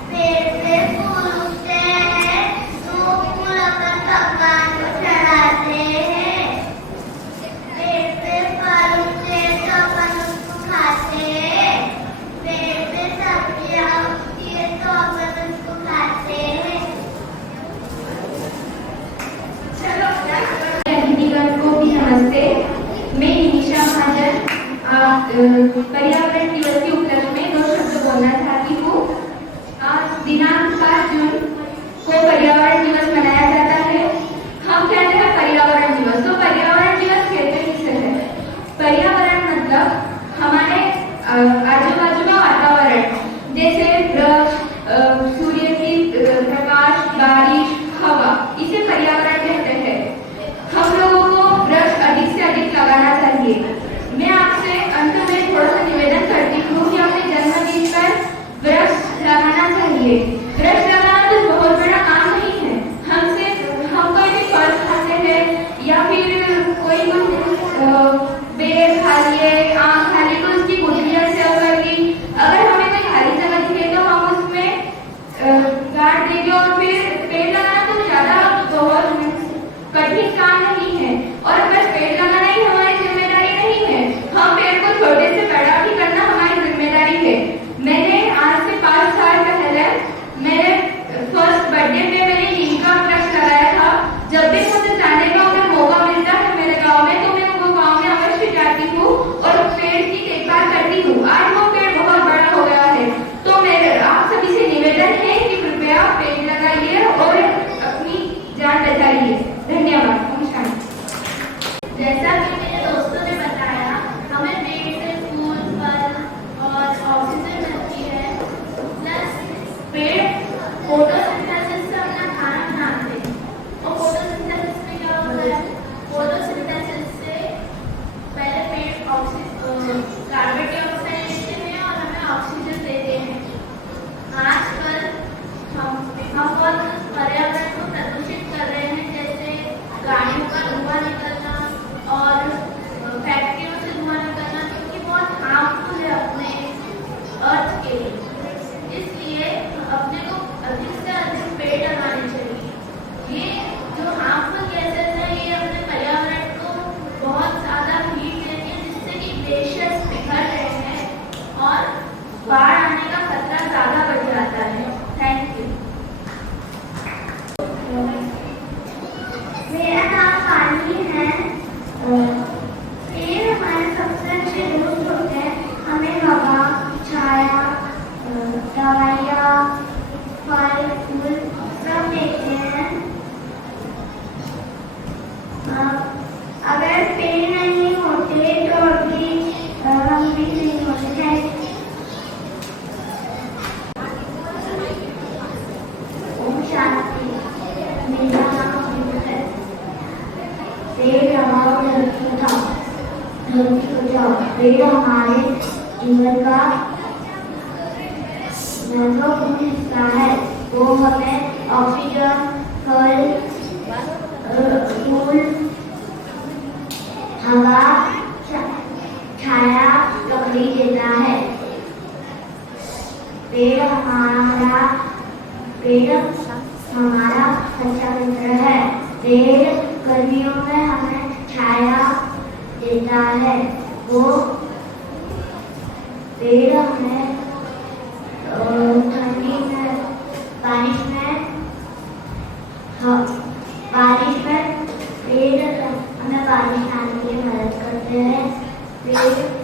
पेड़ पे फूल उगते हैं, तो फूल अपन भगवान को चढ़ाते हैं। पेड़ पे फल उगते हैं तो अपन उसको खाते हैं। पेड़ पे सब्जियां उगती है तो अपन उसको खाते हैं। अतिथिगण को भी नमस्ते। मैं निशा महाजन पर्यावरण दिवस के उपलक्ष्य में 2 शब्द बोलना चाहती हूँ। आज दिनांक 5 जून को पर्यावरण दिवस मनाया जाता है। हम कहते हैं पर्यावरण दिवस, तो पर्यावरण दिवस कहते किसे है? पर्यावरण मतलब हमारे आजू बाजू का वातावरण, जैसे वृक्ष, सूर्य की प्रकाश, बारिश, हवा, इसे पर्यावरण कहते हैं। हम लोगों को वृक्ष अधिक से अधिक लगाना चाहिए। मैं आपसे अंत में थोड़ा सा निवेदन करती हूँ कि अपने जन्मदिन पर वृक्ष लगाना चाहिए। वृक्ष लगाना तो बहुत बड़ा काम नहीं है। हम कोई भी फल खाते हैं या फिर कोई बेर खा लिए, आम खा लिए, तो उसकी गुठलियां से कर ली। अगर हमें कोई खाली जगह दिखे तो हम उसमें गाड़ देंगे। और फिर पेड़ लगाना तो ज्यादा बहुत कठिन काम नहीं है, और बस पेड़ लगाना ही हमारी जिम्मेदारी नहीं है। हम पेड़ को छोटे से बड़ा भी करना हमारी जिम्मेदारी है। मैंने आज से 5 साल पहले मेरे फर्स्ट बर्थडे पे मैंने नीम का वृक्ष लगाया था। जब भी मुझे जाने का अगर मौका मिलता है मेरे गांव में, तो मैं वो गांव में अवश्य जाती हूँ और पेड़ की देखभाल करती हूँ। आज वो पेड़ बहुत बड़ा हो गया है। तो मेरे आप सभी से निवेदन है कि कृपया पेड़ लगाइए और अपनी जान बचाइए। धन्यवाद। जैसा कि मेरे दोस्तों ने बताया, हमें पेड़ से फूल, फल और ऑक्सीजन मिलती है। प्लस पेड़ फोटोसिंथेसिस से अपना खाना बनाते हैं। और फोटोसिंथेसिस में क्या होता है? फोटोसिंथेसिस से पहले पेड़ कार्बन डाइऑक्साइड लेते हैं और हमें ऑक्सीजन देते हैं। आजकल हम बहुत पर्यावरण को प्रदूषित कर रहे हैं, जैसे गाड़ियों का धुआं निकलना और फैक्ट्रियों से धुआं निकलना, क्योंकि बहुत हार्मफुल है अपने अर्थ के लिए। इसलिए अपने को अधिक से अधिक पेड़ लगाने चाहिए। ये जो हार्मफुल गैसेस है, ये अपने पर्यावरण को बहुत ज्यादा हीट देती है, जिससे कि ग्लेशियर्स पिघल रहे हैं और बाढ़ आने का खतरा ज्यादा बढ़ जाता है। Thank you. मेरा नाम पानी है। पेड़ हमारे सबसे अच्छे दोस्त होते हैं। हमें हवा, छाया, दवाइयाँ, फल, फूल सब देते हैं। अगर पेड़ नहीं होते तो अभी हम भी नहीं होते। Thank you. ओम शांति। मेरा नाम है। पेड़ लगाओ, धरती बचाओ। धरती बचाओ। पेड़ हमारे जीवन का महत्वपूर्ण हिस्सा है। वो हमें ऑक्सीजन, फल, फूल, हवा, छाया, लकड़ी देता है। पेड़ हमारा अच्छा मित्र है। पेड़ गर्मियों में हमें छाया देता है। वो पेड़ हमें ठंडी में बारिश में पेड़ हमें बारिश आने में मदद करते हैं। पेड़